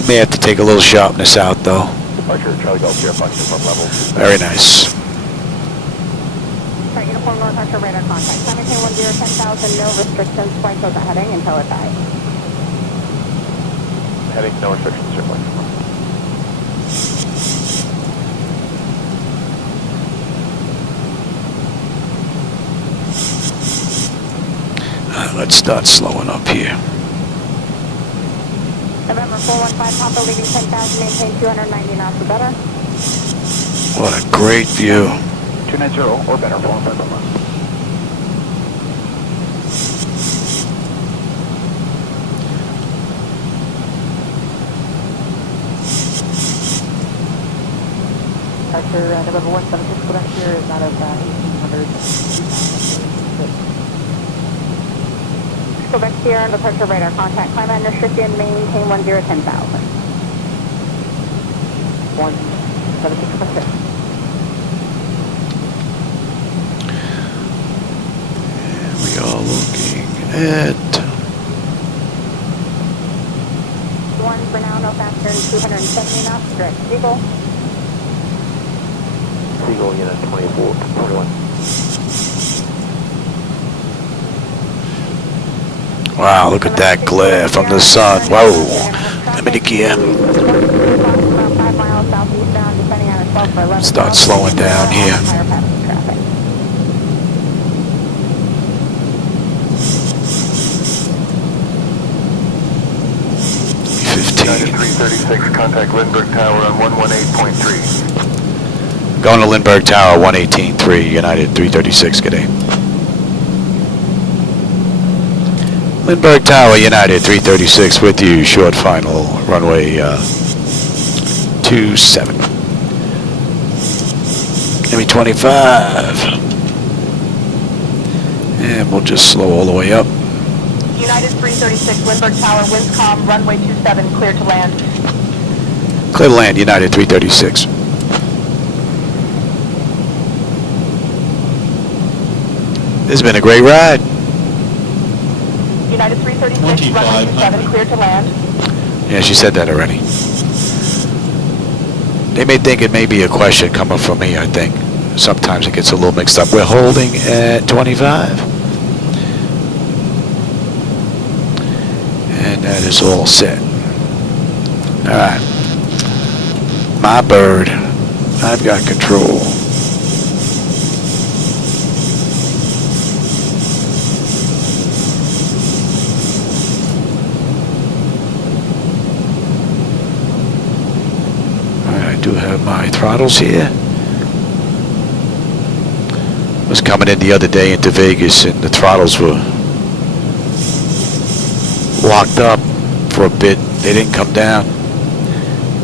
You may have to take a little sharpness out though. Departure, Charlie Golf, Sierra Fox, from level. Very nice. Right, uniform North Archer radar contact. Maintain 10,000, no restrictions, flight goes heading until it dies. Heading, no restrictions, certainly. Let's start slowing up here. November 415 Papa leaving 10,000, maintain 290 knots or better. What a great view. 290 or better, 415 Papa. Departure November 176 Quebec here is out of 1800. Quebec Sierra, departure radar contact. Climb unrestricted, maintain 10,000. 176 Quebec. And we are looking at 1 for now, no faster than 270 knots, direct Zibo. Seagull unit 21. wow, look at that glare from the sun. Whoa. Let me get gear. Start slowing down here. 336, contact Lindbergh Tower on 118.3. Going to Lindbergh Tower, 118.3, United 336, good day. Lindbergh Tower, United 336 with you, short final, runway 27. Give me 25. And we'll just slow all the way up. United 336, Lindbergh Tower, winds calm, runway 27, clear to land. Clear to land, United 336. This has been a great ride. United 336, runway 27, clear to land. Yeah, she said that already. They may think it may be a question coming from me, I think. Sometimes it gets a little mixed up. We're holding at 25. And that is all set. All right. My bird. I've got control. I do have my throttles here. Was coming in the other day into Vegas and the throttles were locked up for a bit. They didn't come down.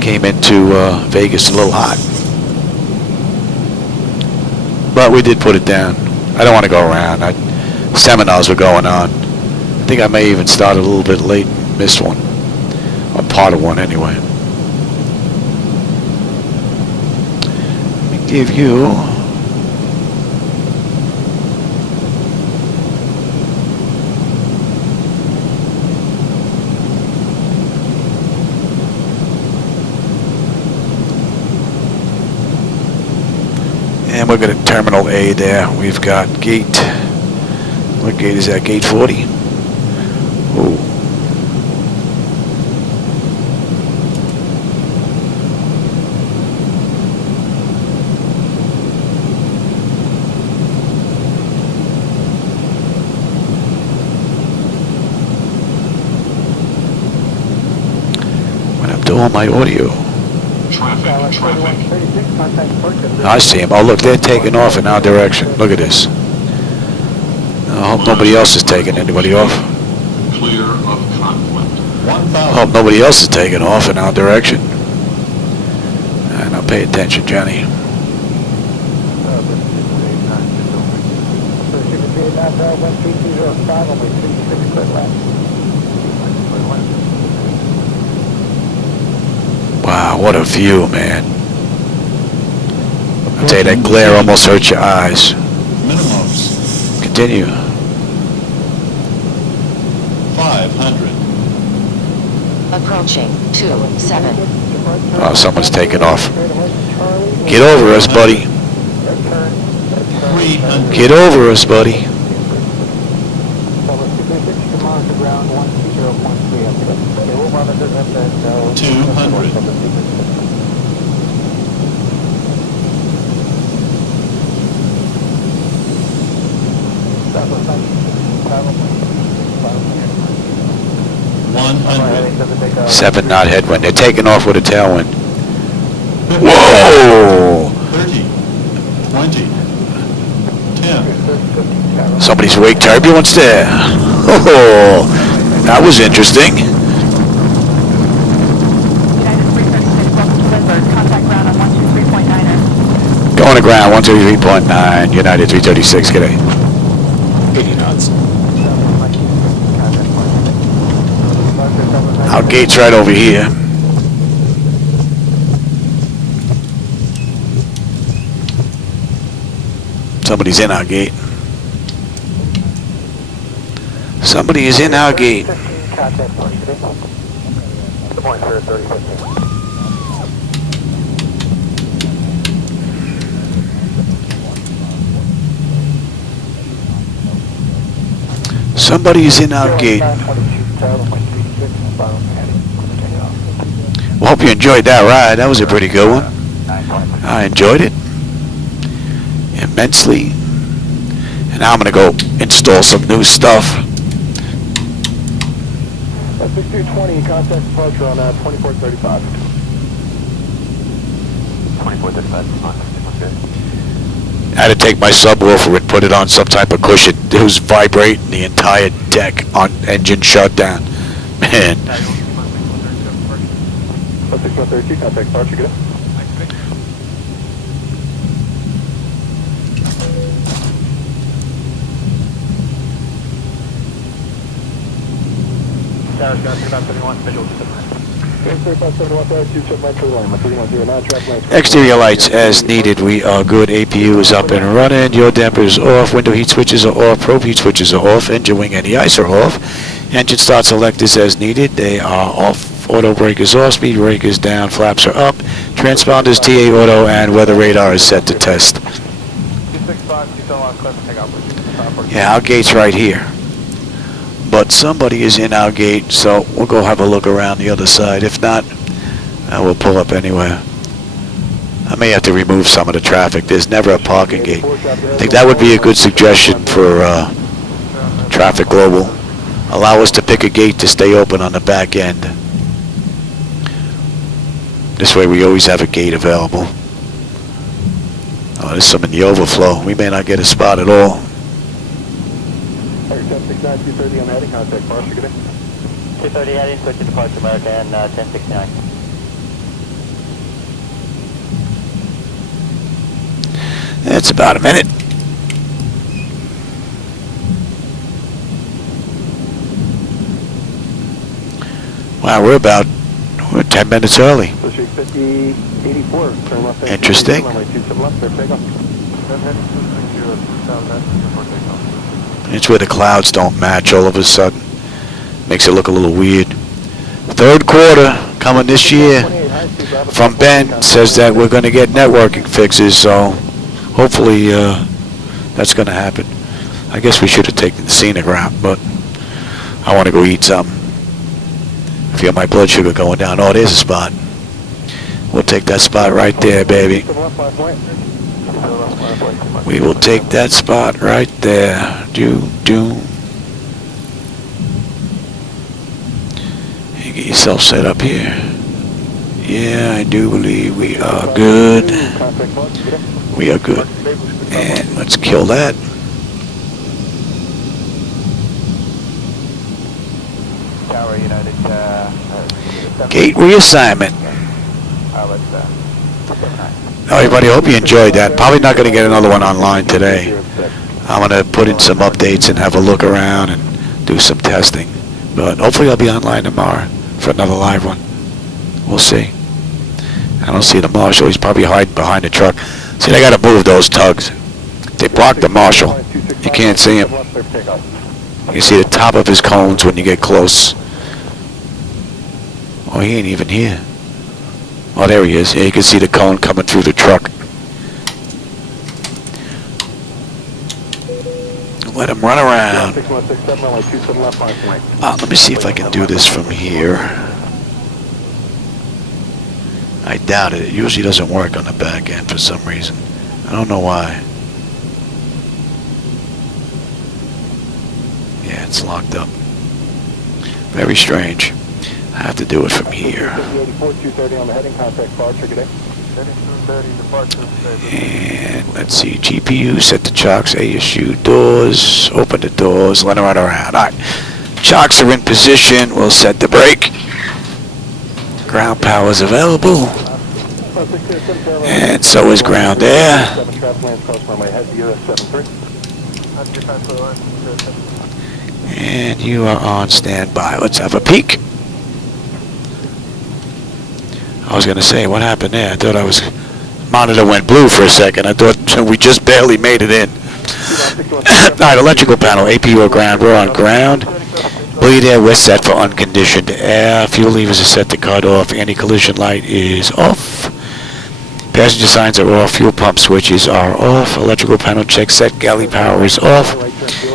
Came into Vegas a little hot. But we did put it down. I don't want to go around. Seminars were going on. I think I may even start a little bit late and missed one. Or part of one anyway. Let me give you we're going to Terminal A there. We've got gate. What gate is that? Gate 40? Ooh. When I'm doing my audio. Traffic. I see them. Oh, look, they're taking off in our direction. Look at this. I hope nobody else is taking anybody off. Clear of conflict. I hope nobody else is taking off in our direction. And now pay attention, Johnny. Wow, what a view, man. I'll tell you, that glare almost hurts your eyes. Minimums. Continue. 500. Approaching 27. Oh, someone's taking off. Get over us, buddy. 300. Get over us, buddy. 200. Seven knot headwind. They're taking off with a tailwind. Whoa! 30. 20. 10. Somebody's wake turbulence there. Oh, that was interesting. Going to ground, 123.9, United 336, g'day. 80 knots. Our gate's right over here. Somebody's in our gate. Somebody is in our gate. Somebody is in our gate. Well, hope you enjoyed that ride. That was a pretty good one. I enjoyed it immensely. And now I'm going to go install some new stuff. 6220, contact departure on 2435. 2435. I had to take my subwoofer and put it on some type of cushion. It was vibrating the entire deck on engine shutdown. Man. 6132, contact departure, get it. Exterior lights as needed. We are good. APU is up and running. Your damper is off. Window heat switches are off. Probe heat switches are off. Engine wing and the ice are off. Engine start selectors as needed. They are off. Auto brake is off. Speed brake is down. Flaps are up. Transponders TA auto and weather radar is set to test. Yeah, our gate's right here. But somebody is in our gate, so we'll go have a look around the other side. If not, we'll pull up anywhere. I may have to remove some of the traffic. There's never a parking gate. I think that would be a good suggestion for Traffic Global. Allow us to pick a gate to stay open on the back end. This way we always have a gate available. Oh, there's some in the overflow. We may not get a spot at all. 230 on the heading, contact departure, get it. 230 heading, switch to departure America and 1069. It's about a minute. Wow, we're 10 minutes early. Interesting. It's where the clouds don't match all of a sudden. Makes it look a little weird. Third quarter coming this year from Ben says that we're going to get networking fixes, so hopefully that's going to happen. I guess we should have taken the scenic route, but I want to go eat something. I feel my blood sugar going down. Oh, there's a spot. We'll take that spot right there, baby. We will take that spot right there. You get yourself set up here. Yeah, I do believe we are good. We are good. And let's kill that. Tower United. Gate reassignment. Everybody, hope you enjoyed that. Probably not going to get another one online today. I'm going to put in some updates and have a look around and do some testing. But hopefully I'll be online tomorrow for another live one. We'll see. I don't see the marshal. He's probably hiding behind the truck. See, they got to move those tugs. They blocked the marshal. You can't see him. You see the top of his cones when you get close. Oh, he ain't even here. Oh, there he is. Yeah, you can see the cone coming through the truck. Let him run around. Let me see if I can do this from here. I doubt it. It usually doesn't work on the back end for some reason. I don't know why. Yeah, it's locked up. Very strange. I have to do it from here. And let's see, GPU, set the chocks, ASU, doors, open the doors, let them run around. All right, chocks are in position. We'll set the brake. Ground power is available. And so is ground air. And you are on standby. Let's have a peek. I was going to say, what happened there? I thought monitor went blue for a second. I thought we just barely made it in. All right, electrical panel, APU or ground. We're on ground. Bleed air, we're set for unconditioned air. Fuel levers are set to cut off. Anti-collision light is off. Passenger signs are off. Fuel pump switches are off. Electrical panel check set. Galley power is off.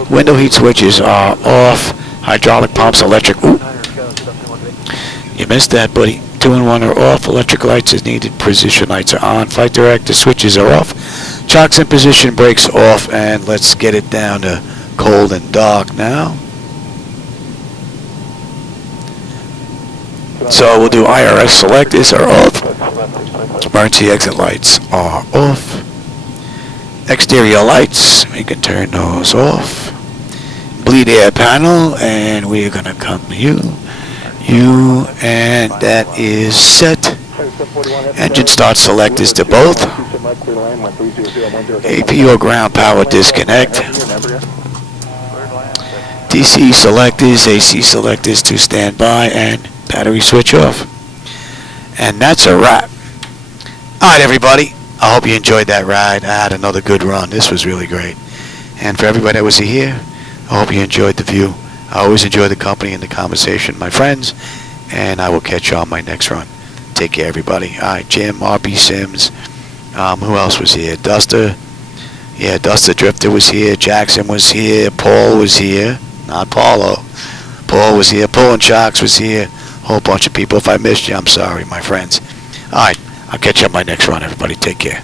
Window heat switches are off. Hydraulic pumps, electric. Ooh. You missed that, buddy. 2 and 1 are off. Electric lights is needed. Position lights are on. Flight director switches are off. Chocks in position. Brakes off. And let's get it down to cold and dark now. So we'll do IRS selectors are off. Emergency exit lights are off. Exterior lights, we can turn those off. Bleed air panel, and we're going to come you, and that is set. Engine start selectors to both. AP or ground power disconnect. DC selectors, AC selectors to standby, and battery switch off. And that's a wrap. Alright, everybody, I hope you enjoyed that ride. I had another good run. This was really great. And for everybody that was here, I hope you enjoyed the view. I always enjoy the company and the conversation, my friends, and I will catch you on my next run. Take care, everybody. Alright, Jim, RB Sims, who else was here? Duster. Yeah, Duster Drifter was here. Jackson was here. Paul was here. Not Paulo. Paul was here. Paul and Shocks was here. Whole bunch of people. If I missed you, I'm sorry, my friends. All right, I'll catch you on my next run, everybody. Take care.